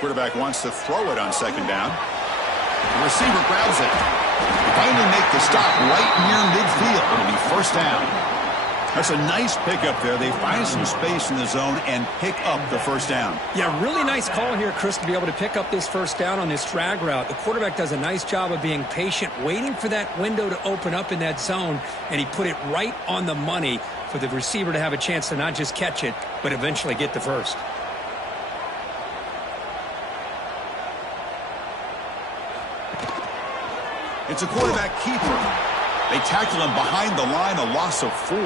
Quarterback wants to throw it on second down. The receiver grabs it. Finally make the stop right near midfield. It'll be first down. That's a nice pickup there. They find some space in the zone and pick up the first down. Yeah, really nice call here, Chris, to be able to pick up this first down on this drag route. The quarterback does a nice job of being patient, waiting for that window to open up in that zone, and he put it right on the money for the receiver to have a chance to not just catch it, but eventually get the first. It's a quarterback keeper. They tackle him behind the line, a loss of 4.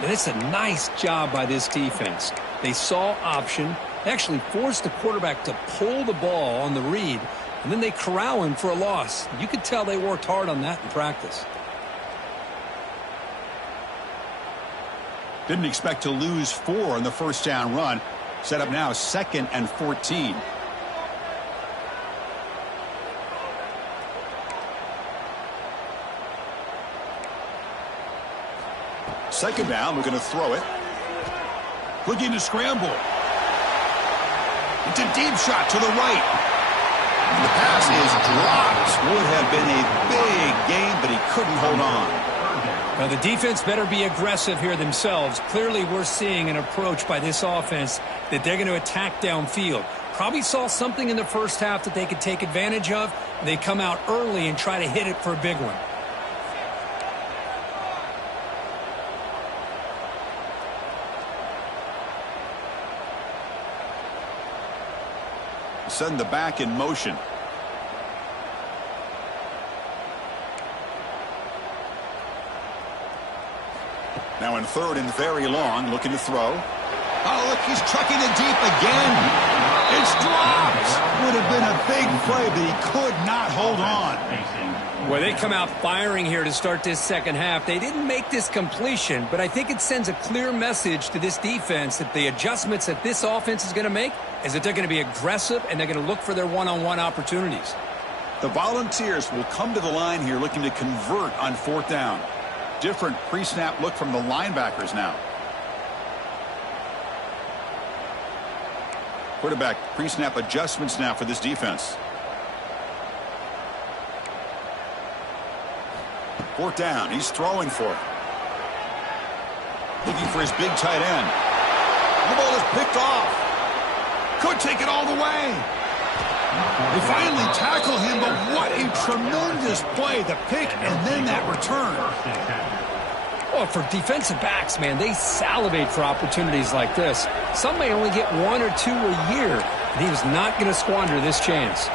And it's a nice job by this defense. They saw option, actually forced the quarterback to pull the ball on the read, and then they corral him for a loss. You could tell they worked hard on that in practice. Didn't expect to lose 4 on the first down run. Set up now 2nd and 14. Second down, we're going to throw it. Looking to scramble. It's a deep shot to the right. And the pass is dropped. Would have been a big gain, but he couldn't hold on. Now, the defense better be aggressive here themselves. Clearly, we're seeing an approach by this offense that they're going to attack downfield. Probably saw something in the first half that they could take advantage of. They come out early and try to hit it for a big one. Send the back in motion. Now in 3rd and very long, looking to throw. Oh, look, he's trucking it deep again. It's dropped. Would have been a big play, but he could not hold on. Well, they come out firing here to start this second half. They didn't make this completion, but I think it sends a clear message to this defense that the adjustments that this offense is going to make is that they're going to be aggressive and they're going to look for their one-on-one opportunities. The Volunteers will come to the line here looking to convert on 4th down. Different pre-snap look from the linebackers now. Quarterback pre-snap adjustments now for this defense. 4th down. He's throwing for it. Looking for his big tight end. The ball is picked off. Could take it all the way. They finally tackle him, but what a tremendous play. The pick and then that return. Well, for defensive backs, man, they salivate for opportunities like this. Some may only get 1 or 2 a year, and he was not going to squander this chance.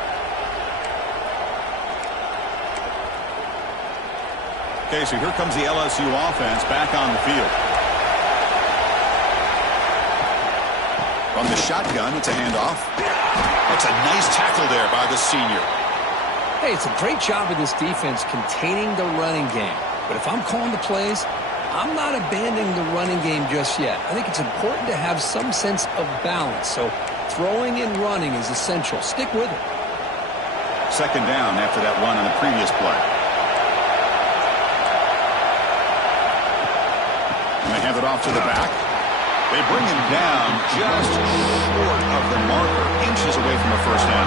Okay, so here comes the LSU offense back on the field. From the shotgun, it's a handoff. It's a nice tackle there by the senior. Hey, it's a great job of this defense containing the running game. But if I'm calling the plays, I'm not abandoning the running game just yet. I think it's important to have some sense of balance. So throwing and running is essential. Stick with it. 2nd down after that run on the previous play. And they hand it off to the back. They bring him down just short of the marker, inches away from a first down.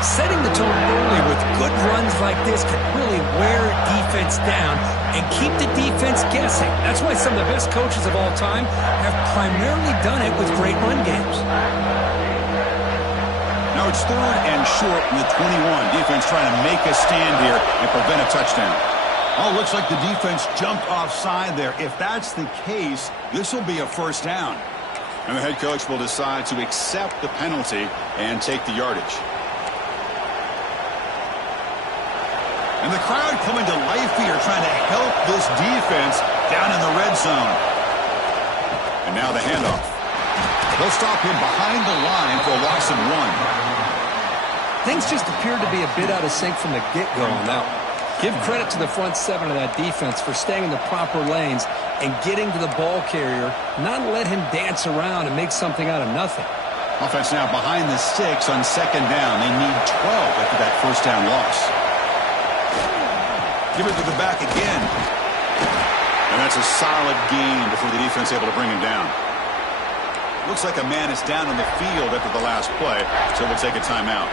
Setting the tone early with good runs like this can really wear a defense down and keep the defense guessing. That's why some of the best coaches of all time have primarily done it with great run games. Now it's 3rd and short in the 21. Defense trying to make a stand here and prevent a touchdown. Oh, looks like the defense jumped offside there. If that's the case, this will be a first down. And the head coach will decide to accept the penalty and take the yardage. And the crowd coming to life here, trying to help this defense down in the red zone. And now the handoff. They'll stop him behind the line for a loss of 1. Things just appeared to be a bit out of sync from the get-go on that one. Give credit to the front 7 of that defense for staying in the proper lanes and getting to the ball carrier, not let him dance around and make something out of nothing. Offense now behind the 6 on 2nd down. They need 12 after that first down loss. Give it to the back again. And that's a solid gain before the defense able to bring him down. Looks like a man is down on the field after the last play, so we'll take a timeout.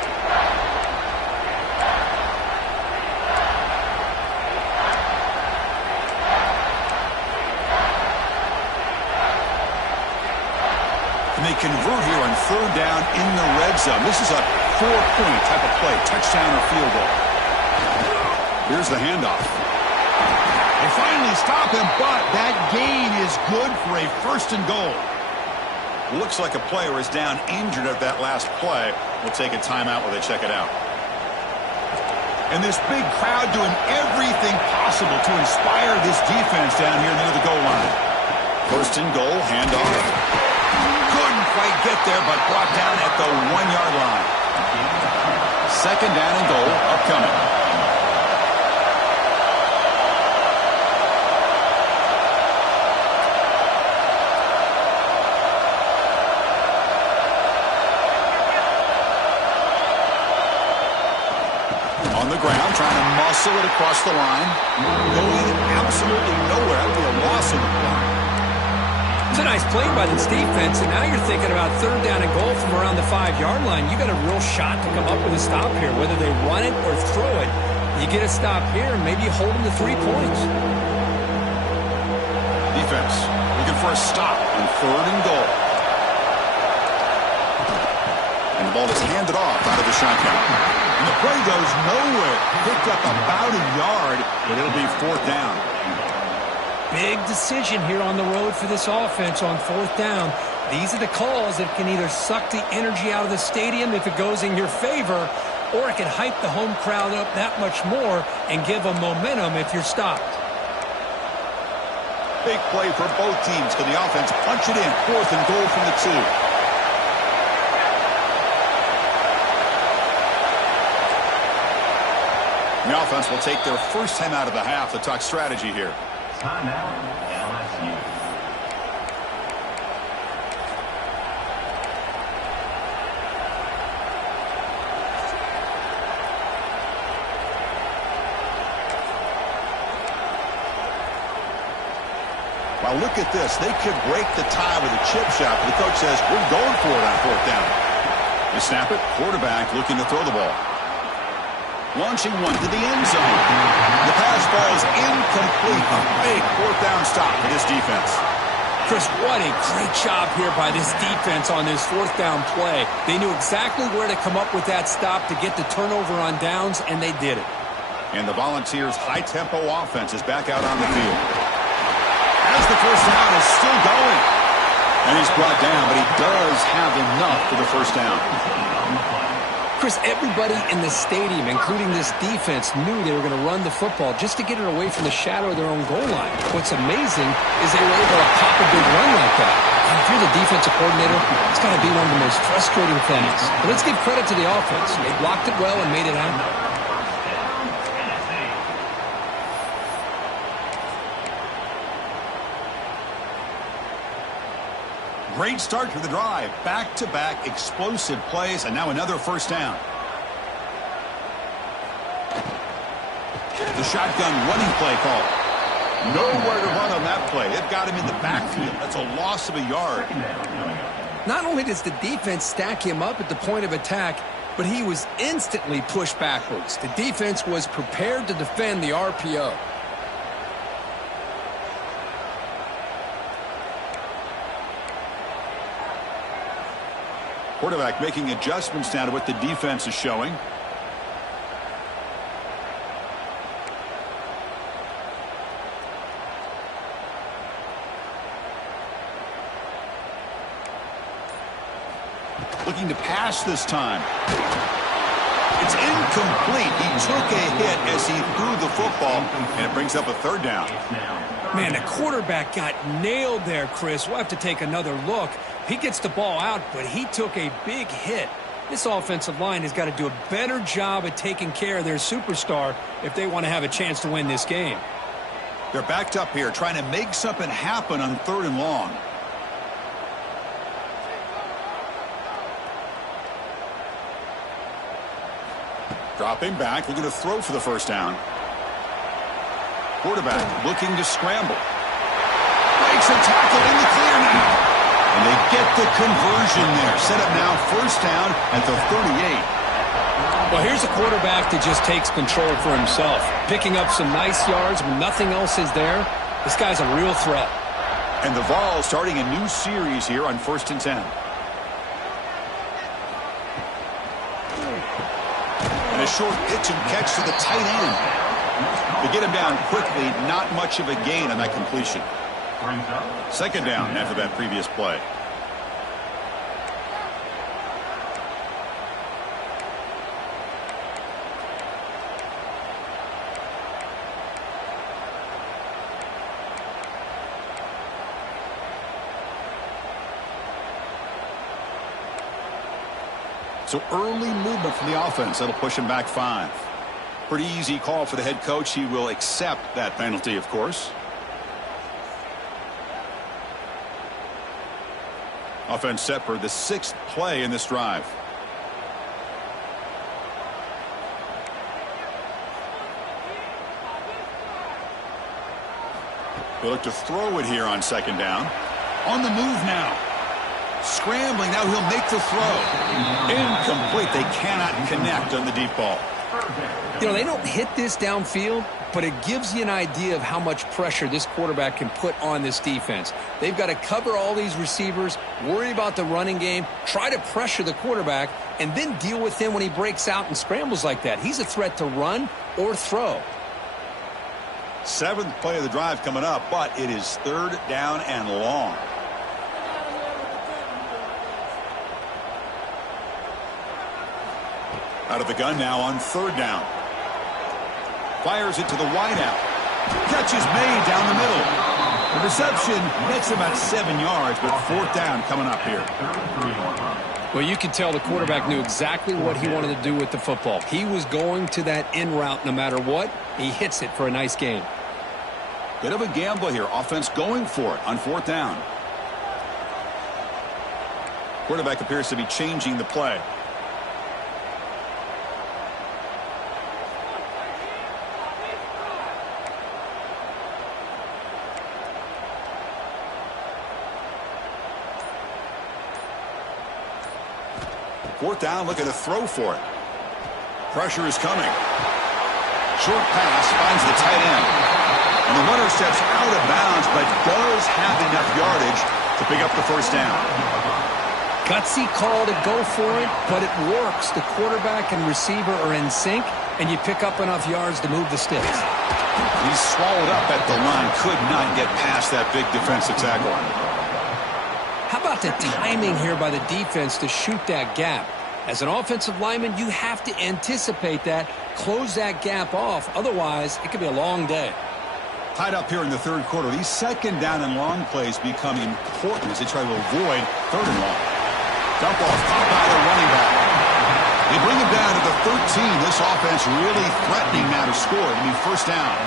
And they convert here on 3rd down in the red zone. This is a 4-point type of play, touchdown or field goal. Here's the handoff. They finally stop him, but that gain is good for a 1st and goal. Looks like a player is down injured at that last play. We'll take a timeout while they check it out. And this big crowd doing everything possible to inspire this defense down here near the goal line. First and goal, handoff. Couldn't quite get there, but brought down at the 1-yard line. Second down and goal upcoming. On the ground, trying to muscle it across the line. Going absolutely nowhere. That would be a loss in the play. It's a nice play by this defense, and now you're thinking about third down and goal from around the 5-yard line. You got a real shot to come up with a stop here, whether they run it or throw it. You get a stop here, and maybe you hold them to 3 points. Defense looking for a stop on third and goal. And the ball is handed off out of the shotgun. And the play goes nowhere. Picked up about a yard, but it'll be fourth down. Big decision here on the road for this offense on fourth down. These are the calls that can either suck the energy out of the stadium if it goes in your favor, or it can hype the home crowd up that much more and give them momentum if you're stopped. Big play for both teams. Can the offense punch it in? Fourth and goal from the 2. The offense will take their first time out of the half to talk strategy here. Timeout, LSU. Well, look at this. They could break the tie with a chip shot, but the coach says, we're going for it on fourth down. They snap it. Quarterback looking to throw the ball. Launching one to the end zone. The pass falls incomplete. A big fourth down stop for this defense. Chris, what a great job here by this defense on this fourth down play. They knew exactly where to come up with that stop to get the turnover on downs, and they did it. And the Volunteers' high-tempo offense is back out on the field. As the first down is still going. And he's brought down, but he does have enough for the first down. Chris, everybody in the stadium, including this defense, knew they were going to run the football just to get it away from the shadow of their own goal line. What's amazing is they were able to pop a big run like that. And if you're the defensive coordinator, it's got to be one of the most frustrating things. But let's give credit to the offense. They blocked it well and made it happen. Great start to the drive. Back-to-back explosive plays, and now another first down. The shotgun running play call. Nowhere to run on that play. They've got him in the backfield. That's a loss of a yard. Not only does the defense stack him up at the point of attack, but he was instantly pushed backwards. The defense was prepared to defend the RPO. Quarterback making adjustments now to what the defense is showing. Looking to pass this time. It's incomplete. He took a hit as he threw the football, and it brings up a third down. Man, the quarterback got nailed there, Chris. We'll have to take another look. He gets the ball out, but he took a big hit. This offensive line has got to do a better job at taking care of their superstar if they want to have a chance to win this game. They're backed up here, trying to make something happen on third and long. Dropping back, looking to throw for the first down. Quarterback looking to scramble. Breaks a tackle in the clear now. And they get the conversion there. Set up now first down at the 38. Well, here's a quarterback that just takes control for himself. Picking up some nice yards when nothing else is there. This guy's a real threat. And the Vols starting a new series here on 1st and 10. And a short pitch and catch to the tight end. They get him down quickly, not much of a gain on that completion. Second down after that previous play. So early movement from the offense. That'll push him back 5. Pretty easy call for the head coach. He will accept that penalty, of course. Offense set for the 6th play in this drive. They look to throw it here on 2nd down. On the move now. Scrambling. Now he'll make the throw. Incomplete. They cannot connect on the deep ball. You know, they don't hit this downfield, but it gives you an idea of how much pressure this quarterback can put on this defense. They've got to cover all these receivers, worry about the running game, try to pressure the quarterback, and then deal with him when he breaks out and scrambles like that. He's a threat to run or throw. 7th play of the drive coming up, but it is 3rd down and long. Out of the gun now on 3rd down. Fires it to the wideout. Catch is made down the middle. The reception makes about 7 yards, but 4th down coming up here. Well, you can tell the quarterback knew exactly what he wanted to do with the football. He was going to that in route no matter what. He hits it for a nice gain. Bit of a gamble here. Offense going for it on 4th down. Quarterback appears to be changing the play. Fourth down, look at a throw for it. Pressure is coming. Short pass finds the tight end. And the runner steps out of bounds, but does have enough yardage to pick up the 1st down. Gutsy call to go for it, but it works. The quarterback and receiver are in sync, and you pick up enough yards to move the sticks. He's swallowed up at the line. Could not get past that big defensive tackle. How about the timing here by the defense to shoot that gap? As an offensive lineman, you have to anticipate that, close that gap off. Otherwise, it could be a long day. Tied up here in the 3rd quarter. These 2nd down and long plays become important as they try to avoid 3rd and long. Dump off caught by the running back. They bring him down to the 13. This offense really threatening now to score. It'll be 1st down.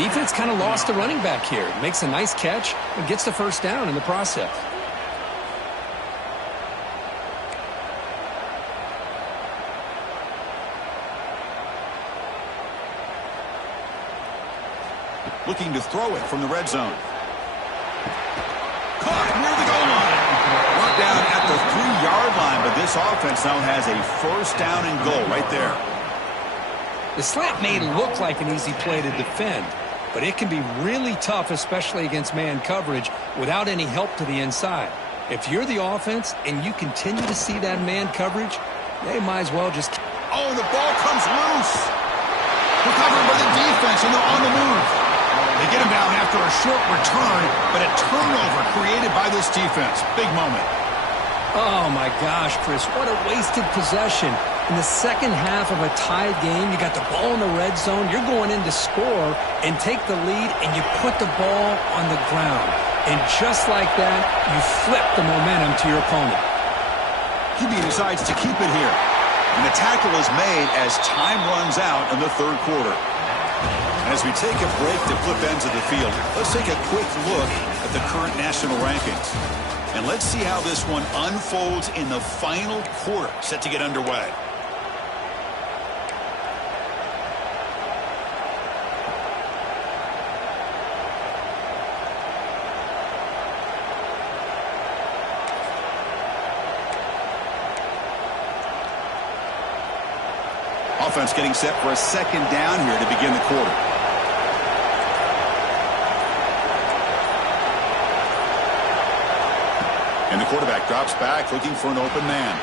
Defense kind of lost the running back here. Makes a nice catch and gets the 1st down in the process. Looking to throw it from the red zone. Caught near the goal line. Brought down at the 3-yard line, but this offense now has a 1st down and goal right there. The slant may look like an easy play to defend, but it can be really tough, especially against man coverage, without any help to the inside. If you're the offense and you continue to see that man coverage, they might as well just... Oh, the ball comes loose. Recovered by the defense, and they're on the move. They get him down after a short return, but a turnover created by this defense. Big moment. Oh, my gosh, Chris, what a wasted possession. In the second half of a tied game, you got the ball in the red zone. You're going in to score and take the lead, and you put the ball on the ground. And just like that, you flip the momentum to your opponent. QB decides to keep it here. And the tackle is made as time runs out in the 3rd quarter. As we take a break to flip ends of the field, let's take a quick look at the current national rankings. And let's see how this one unfolds in the final quarter, set to get underway. Offense getting set for a 2nd down here to begin the quarter. And the quarterback drops back looking for an open man.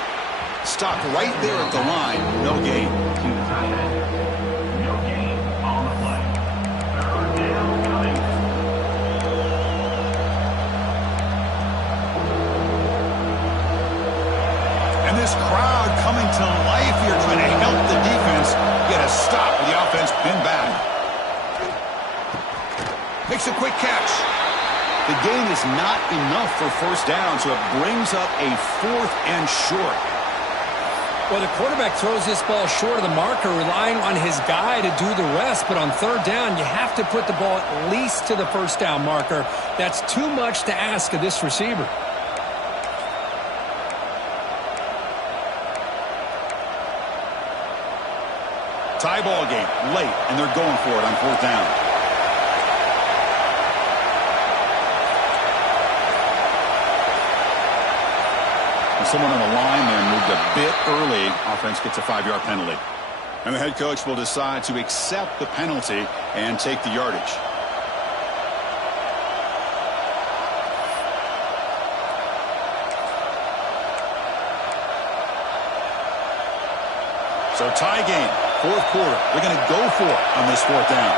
Stopped right there at the line. No gain. No gain on the play. 3rd down coming. And this crowd coming to life here, trying to help the defense get a stop with the offense pinned back. Makes a quick catch. The gain is not enough for 1st down, so it brings up a 4th and short. Well, the quarterback throws this ball short of the marker, relying on his guy to do the rest. But on third down, you have to put the ball at least to the first down marker. That's too much to ask of this receiver. Tie ball game late, and they're going for it on fourth down. Someone on the line there moved a bit early. Offense gets a 5-yard penalty. And the head coach will decide to accept the penalty and take the yardage. So tie game, fourth quarter. They're going to go for it on this fourth down.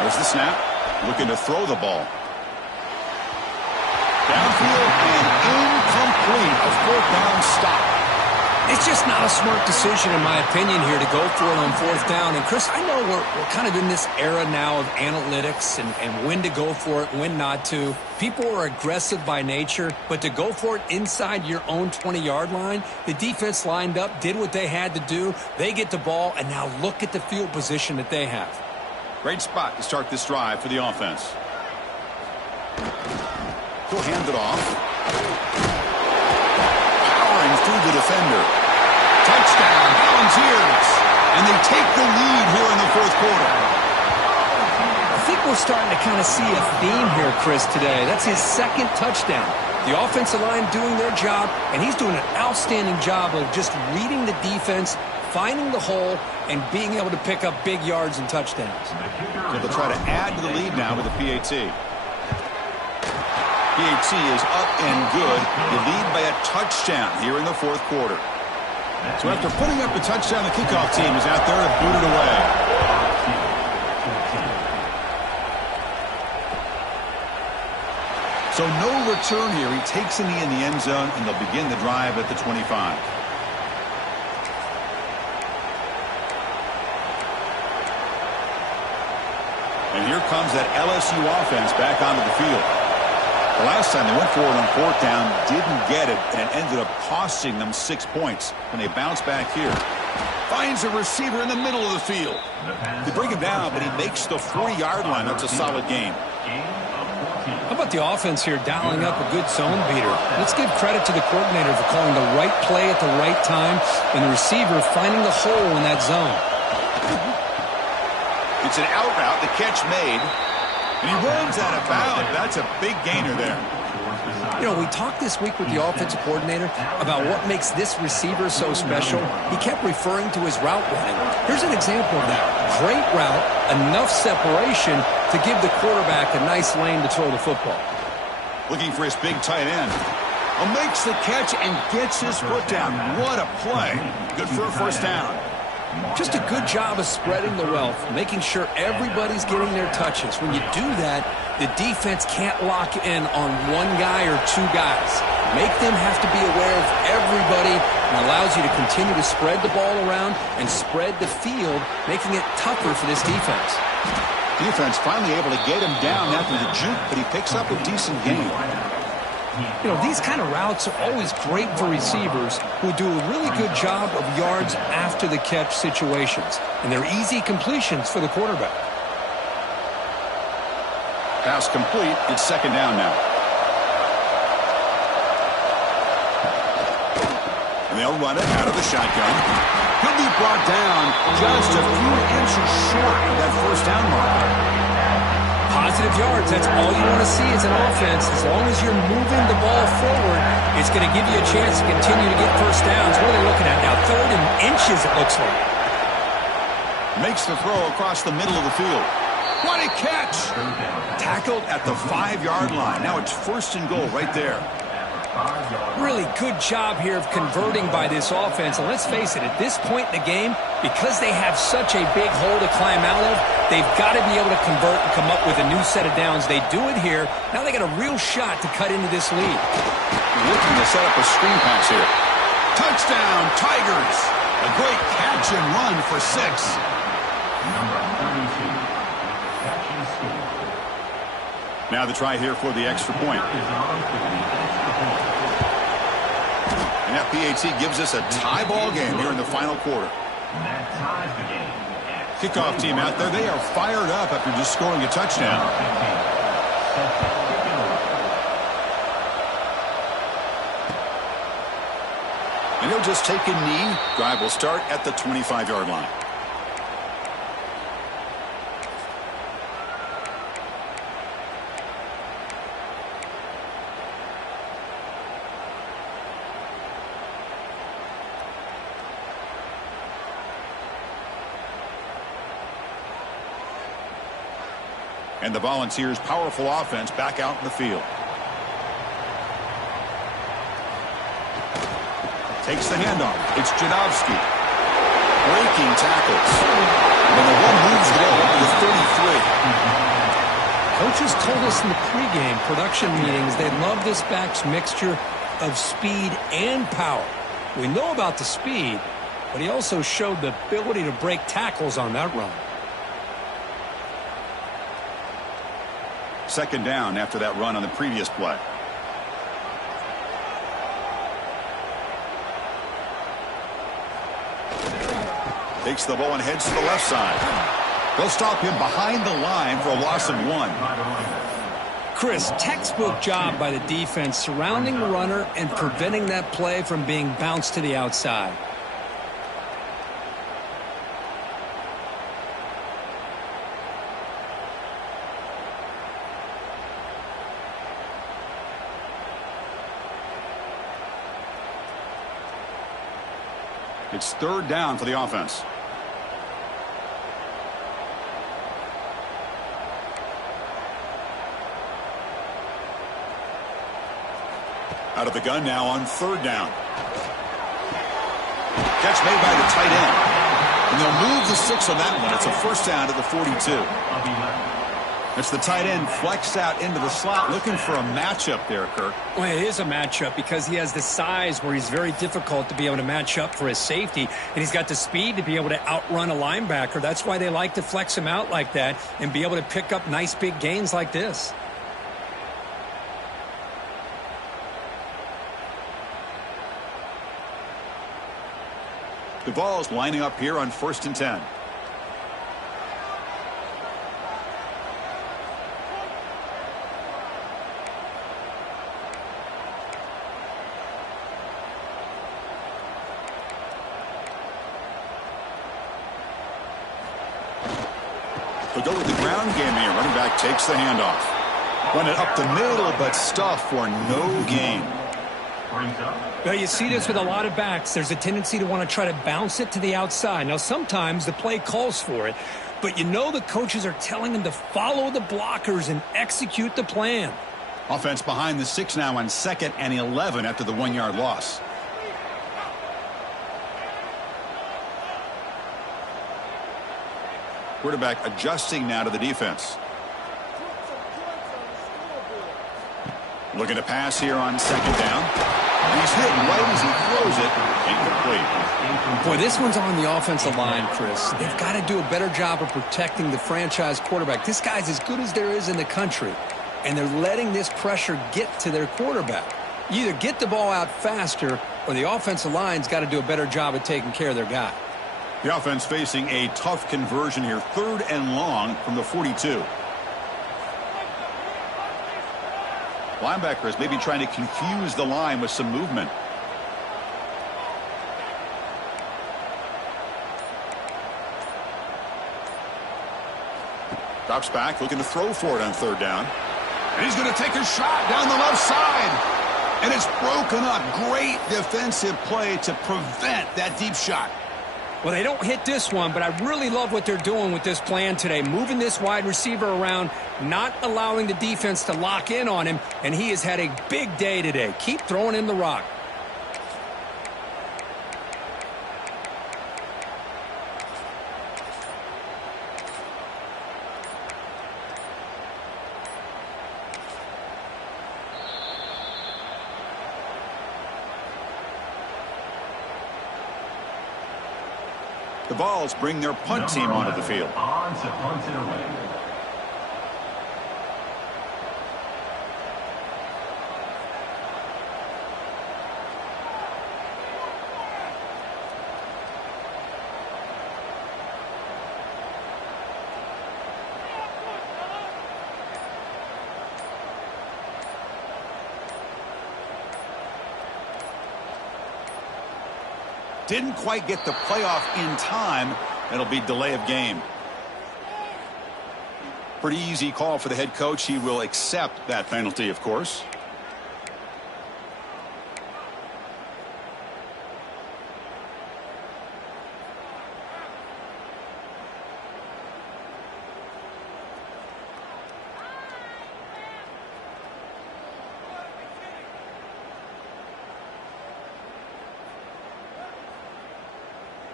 There's the snap. Looking to throw the ball. Downfield and incomplete. A fourth down stop. It's just not a smart decision, in my opinion, here to go for it on fourth down. And, Chris, I know we're kind of in this era now of analytics and when to go for it, when not to. People are aggressive by nature, but to go for it inside your own 20-yard line, the defense lined up, did what they had to do. They get the ball, and now look at the field position that they have. Great spot to start this drive for the offense. He'll hand it off. Powering through the defender. Touchdown, Volunteers. And they take the lead here in the fourth quarter. I think we're starting to kind of see a theme here, Chris, today. That's his second touchdown. The offensive line doing their job, and he's doing an outstanding job of just reading the defense, finding the hole, and being able to pick up big yards and touchdowns. So they'll try to add to the lead now with the PAT. PAT is up and good. You lead by a touchdown here in the fourth quarter. So after putting up the touchdown, the kickoff team is out there to boot it away. So no return here. He takes a knee in the end zone, and they'll begin the drive at the 25. And here comes that LSU offense back onto the field. The last time they went for it on fourth down, didn't get it, and it ended up costing them 6 points when they bounce back here. Finds a receiver in the middle of the field. They bring him down, but he makes the 40-yard line. That's a solid game. How about the offense here dialing up a good zone beater? Let's give credit to the coordinator for calling the right play at the right time and the receiver finding the hole in that zone. It's an out route, the catch made. And he runs out of bounds. That's a big gainer there. You know, we talked this week with the offensive coordinator about what makes this receiver so special. He kept referring to his route running. Here's an example of that. Great route, enough separation to give the quarterback a nice lane to throw the football. Looking for his big tight end. Makes the catch and gets his foot down. What a play. Good for a first down. Just a good job of spreading the wealth, making sure everybody's getting their touches. When you do that, the defense can't lock in on one guy or two guys. Make them have to be aware of everybody, and allows you to continue to spread the ball around and spread the field, making it tougher for this defense. Defense finally able to get him down after the juke, but he picks up a decent gain. You know, these kind of routes are always great for receivers who do a really good job of yards after the catch situations. And they're easy completions for the quarterback. Pass complete. It's second down now. And they'll run it out of the shotgun. He'll be brought down just a few inches short of that first down mark. Positive yards, that's all you want to see as an offense. As long as you're moving the ball forward, it's going to give you a chance to continue to get first downs. What are they looking at now? 3rd and inches, it looks like. Makes the throw across the middle of the field. What a catch! Tackled at the 5-yard line. Now it's 1st and goal right there. Really good job here of converting by this offense. And let's face it, at this point in the game, because they have such a big hole to climb out of, they've got to be able to convert and come up with a new set of downs. They do it here. Now they got a real shot to cut into this lead. Looking to set up a screen pass here. Touchdown, Tigers! A great catch and run for 6. Now the try here for the extra point. And that PAT gives us a tie ball game here in the final quarter. That ties the game. Kickoff team out there. They are fired up after just scoring a touchdown. And he'll just take a knee. Drive will start at the 25-yard line. And the Volunteers' powerful offense back out in the field. Takes the handoff. It's Jadowski. Breaking tackles. And the one moves the ball up to 33. Coaches told us in the pregame production meetings they love this back's mixture of speed and power. We know about the speed, but he also showed the ability to break tackles on that run. Second down after that run on the previous play. Takes the ball and heads to the left side. They'll stop him behind the line for a loss of 1. Chris, textbook job by the defense surrounding the runner and preventing that play from being bounced to the outside. It's third down for the offense. Out of the gun now on third down. Catch made by the tight end. And they'll move the 6 on that one. It's a first down to the 42. It's the tight end flexed out into the slot, looking for a matchup there, Kirk. Well, it is a matchup because he has the size where he's very difficult to be able to match up for his safety, and he's got the speed to be able to outrun a linebacker. That's why they like to flex him out like that and be able to pick up nice big gains like this. The ball's lining up here on 1st and 10. They'll go with the ground game here. Running back takes the handoff. Run it up the middle, but stuff for no gain. Well, you see this with a lot of backs. There's a tendency to want to try to bounce it to the outside. Now, sometimes the play calls for it, but you know the coaches are telling them to follow the blockers and execute the plan. Offense behind the 6 now on 2nd and 11 after the 1-yard loss. Quarterback adjusting now to the defense. Looking to pass here on 2nd down. And he's hit right as he throws it. Incomplete. Boy, this one's on the offensive line, Chris. They've got to do a better job of protecting the franchise quarterback. This guy's as good as there is in the country, and they're letting this pressure get to their quarterback. You either get the ball out faster, or the offensive line's got to do a better job of taking care of their guy. The offense facing a tough conversion here. 3rd and long from the 42. Linebackers maybe trying to confuse the line with some movement. Drops back, looking to throw for it on 3rd down. And he's going to take a shot down the left side. And it's broken up. Great defensive play to prevent that deep shot. Well, they don't hit this one, but I really love what they're doing with this plan today. Moving this wide receiver around, not allowing the defense to lock in on him, and he has had a big day today. Keep throwing in the rock. The Vols bring their punt team onto the field. On to punt it away. Didn't quite get the playoff in time. It'll be delay of game. Pretty easy call for the head coach. He will accept that penalty, of course.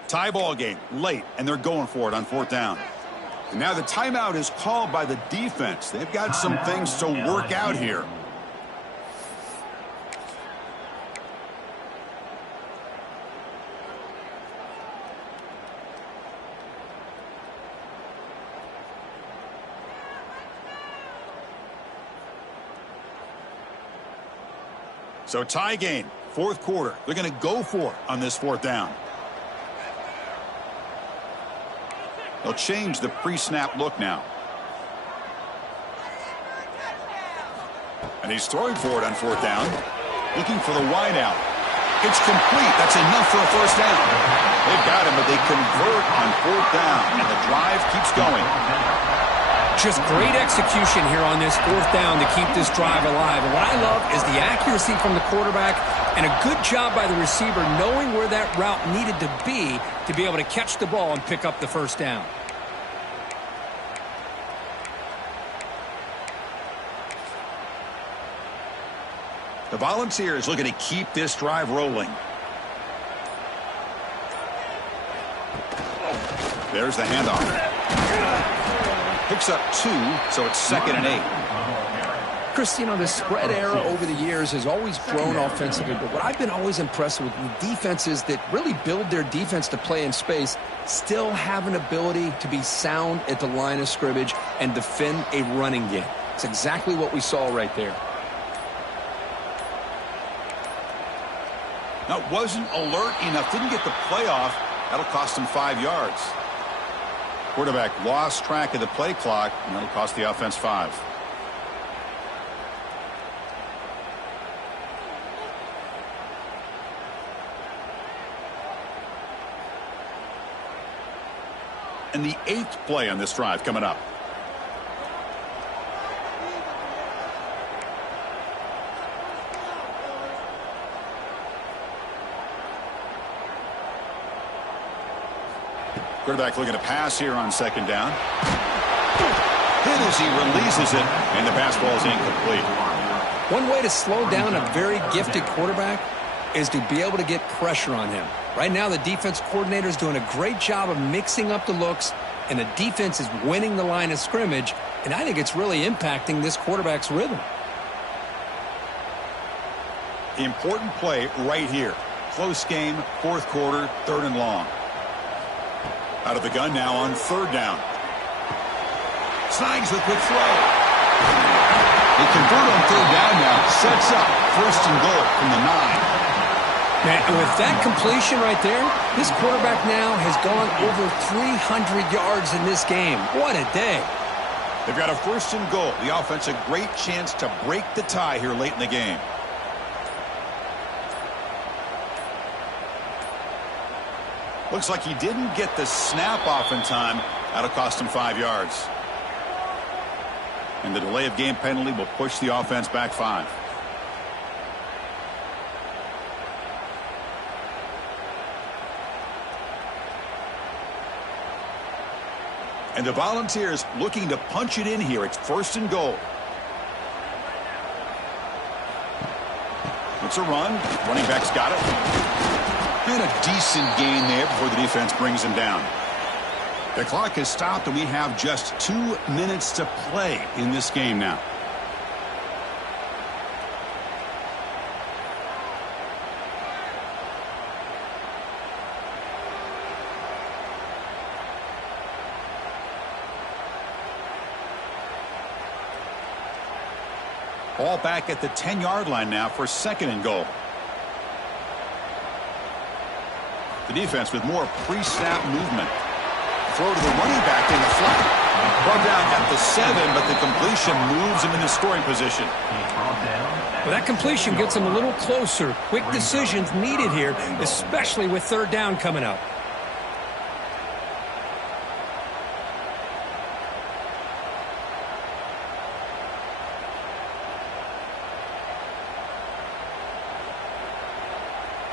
Tie ball game late, and they're going for it on 4th down. And now the timeout is called by the defense. They've got some things to work out here. So tie game, 4th quarter. They're going to go for it on this 4th down. They'll change the pre-snap look now. And he's throwing for it on 4th down. Looking for the wide out. It's complete. That's enough for a 1st down. They've got him, but they convert on 4th down. And the drive keeps going. Just great execution here on this 4th down to keep this drive alive. And what I love is the accuracy from the quarterback and a good job by the receiver knowing where that route needed to be able to catch the ball and pick up the 1st down. The Volunteers looking to keep this drive rolling. There's the handoff. Picks up 2, so it's 2nd and 8. Chris, you know, the spread era over the years has always grown offensively, but what I've been always impressed with defenses that really build their defense to play in space still have an ability to be sound at the line of scrimmage and defend a running game. It's exactly what we saw right there. Now, wasn't alert enough, didn't get the playoff. That'll cost him 5 yards. Quarterback lost track of the play clock, and that'll cost the offense 5. And the 8th play on this drive coming up. Quarterback looking to pass here on 2nd down. Hit as he releases it, and the pass ball is incomplete. One way to slow down a very gifted quarterback is to be able to get pressure on him. Right now, the defense coordinator is doing a great job of mixing up the looks, and the defense is winning the line of scrimmage, and I think it's really impacting this quarterback's rhythm. Important play right here. Close game, 4th quarter, 3rd and long. Out of the gun now on 3rd down. Snags the quick throw. They convert on 3rd down now. Sets up 1st and goal from the 9. And with that completion right there, this quarterback now has gone over 300 yards in this game. What a day. They've got a 1st and goal. The offense a great chance to break the tie here late in the game. Looks like he didn't get the snap off in time. That'll cost him 5 yards. And the delay of game penalty will push the offense back 5. And the Volunteers looking to punch it in here. It's 1st and goal. It's a run. Running back's got it. And a decent gain there before the defense brings him down. The clock has stopped, and we have just 2 minutes to play in this game now. Ball back at the 10-yard line now for 2nd and goal. The defense with more pre-snap movement. Throw to the running back in the flat. Brought down at the 7, but the completion moves him into scoring position. Well, that completion gets him a little closer. Quick decisions needed here, especially with third down coming up.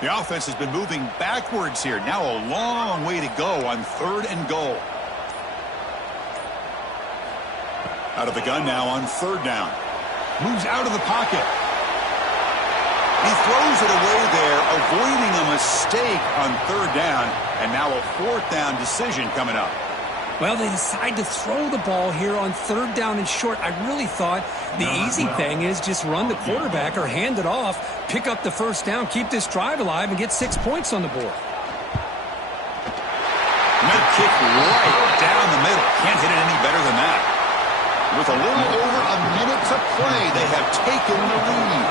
The offense has been moving backwards here. Now a long way to go on 3rd and goal. Out of the gun now on 3rd down. Moves out of the pocket. He throws it away there, avoiding a mistake on 3rd down. And now a 4th down decision coming up. Well, they decide to throw the ball here on 3rd down and short. I really thought the easy thing is just run the quarterback or hand it off, pick up the 1st down, keep this drive alive, and get 6 points on the board. Mid-kick right down the middle. Can't hit it any better than that. With a little over a minute to play, they have taken the lead.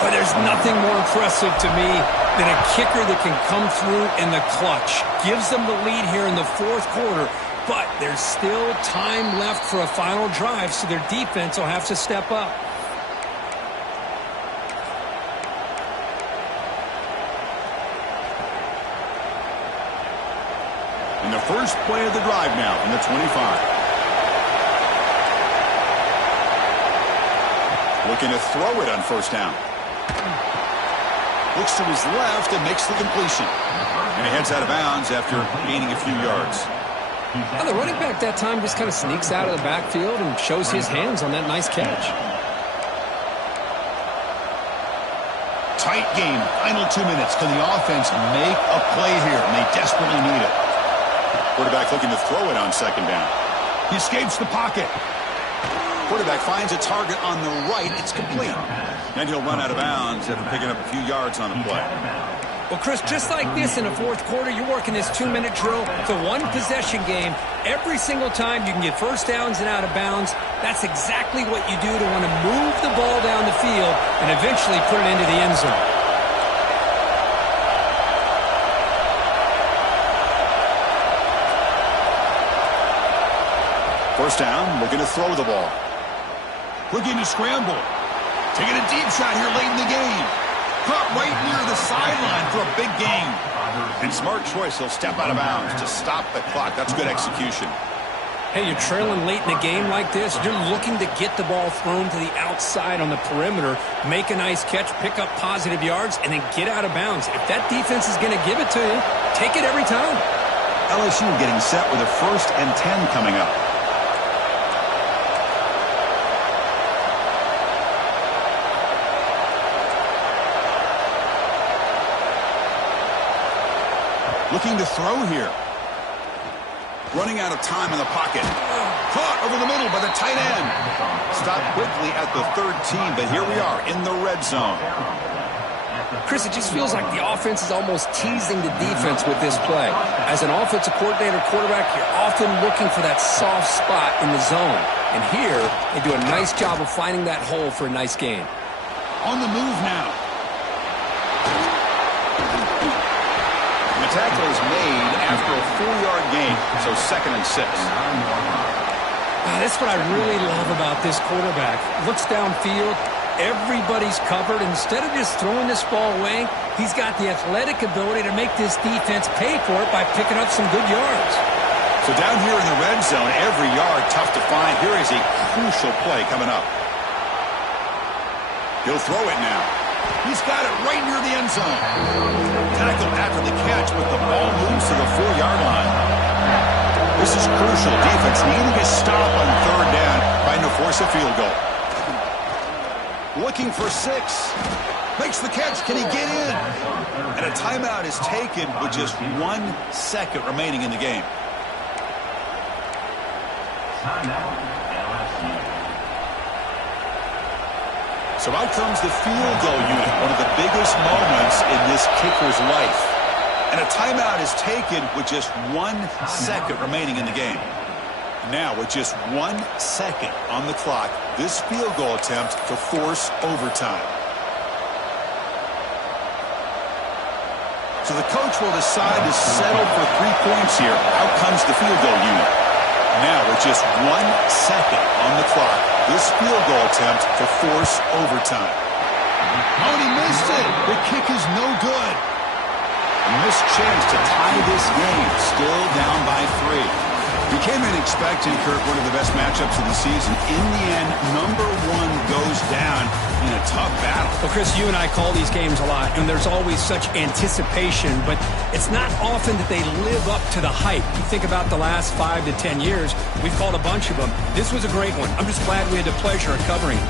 But there's nothing more impressive to me than a kicker that can come through in the clutch. Gives them the lead here in the 4th quarter, but there's still time left for a final drive, so their defense will have to step up. In the first play of the drive now from the 25. Looking to throw it on 1st down. Looks to his left and makes the completion. And he heads out of bounds after gaining a few yards. Well, the running back that time just kind of sneaks out of the backfield and shows his hands on that nice catch. Tight game. Final 2 minutes. Can the offense make a play here? And they desperately need it. Quarterback looking to throw it on 2nd down. He escapes the pocket. Quarterback finds a target on the right. It's complete. And he'll run out of bounds after picking up a few yards on the play. Well, Chris, just like this in the 4th quarter, you're working this 2-minute drill. It's a one-possession game. Every single time you can get 1st downs and out of bounds. That's exactly what you do to want to move the ball down the field and eventually put it into the end zone. First down, looking to throw the ball. Looking to scramble. Taking a deep shot here late in the game. Caught right near the sideline for a big gain. And smart choice, he'll step out of bounds to stop the clock. That's good execution. Hey, you're trailing late in a game like this. You're looking to get the ball thrown to the outside on the perimeter, make a nice catch, pick up positive yards, and then get out of bounds. If that defense is going to give it to you, take it every time. LSU getting set with a 1st and 10 coming up. Looking to throw here. Running out of time in the pocket. Caught over the middle by the tight end. Stopped quickly at the 13, but here we are in the red zone. Chris, it just feels like the offense is almost teasing the defense with this play. As an offensive coordinator, quarterback, you're often looking for that soft spot in the zone. And here, they do a nice job of finding that hole for a nice gain. On the move now. The tackle is made after a 4-yard gain, so 2nd and 6. That's what I really love about this quarterback. Looks downfield, everybody's covered. Instead of just throwing this ball away, he's got the athletic ability to make this defense pay for it by picking up some good yards. So down here in the red zone, every yard tough to find. Here is a crucial play coming up. He'll throw it now. He's got it right near the end zone. Tackle after the catch, but the ball moves to the 4-yard line. This is crucial. Defense needing a stop on 3rd down, trying to force a field goal. Looking for 6. Makes the catch. Can he get in? And a timeout is taken with just 1 second remaining in the game. So out comes the field goal unit, one of the biggest moments in this kicker's life. And a timeout is taken with just 1 second remaining in the game. Now, with just 1 second on the clock, this field goal attempt to force overtime. So the coach will decide to settle for 3 points here. Out comes the field goal unit. Now with just 1 second on the clock, this field goal attempt to force overtime. Oh, and he missed it. The kick is no good. A missed chance to tie this game, still down by 3. We came in expecting, Kurt, one of the best matchups of the season. In the end, number 1 goes down in a tough battle. Well, Chris, you and I call these games a lot, and there's always such anticipation, but it's not often that they live up to the hype. You think about the last 5 to 10 years, we've called a bunch of them. This was a great one. I'm just glad we had the pleasure of covering it.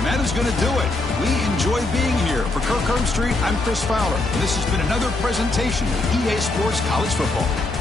And that is going to do it. We enjoy being here. For Kirk Street, I'm Chris Fowler. And this has been another presentation of EA Sports College Football.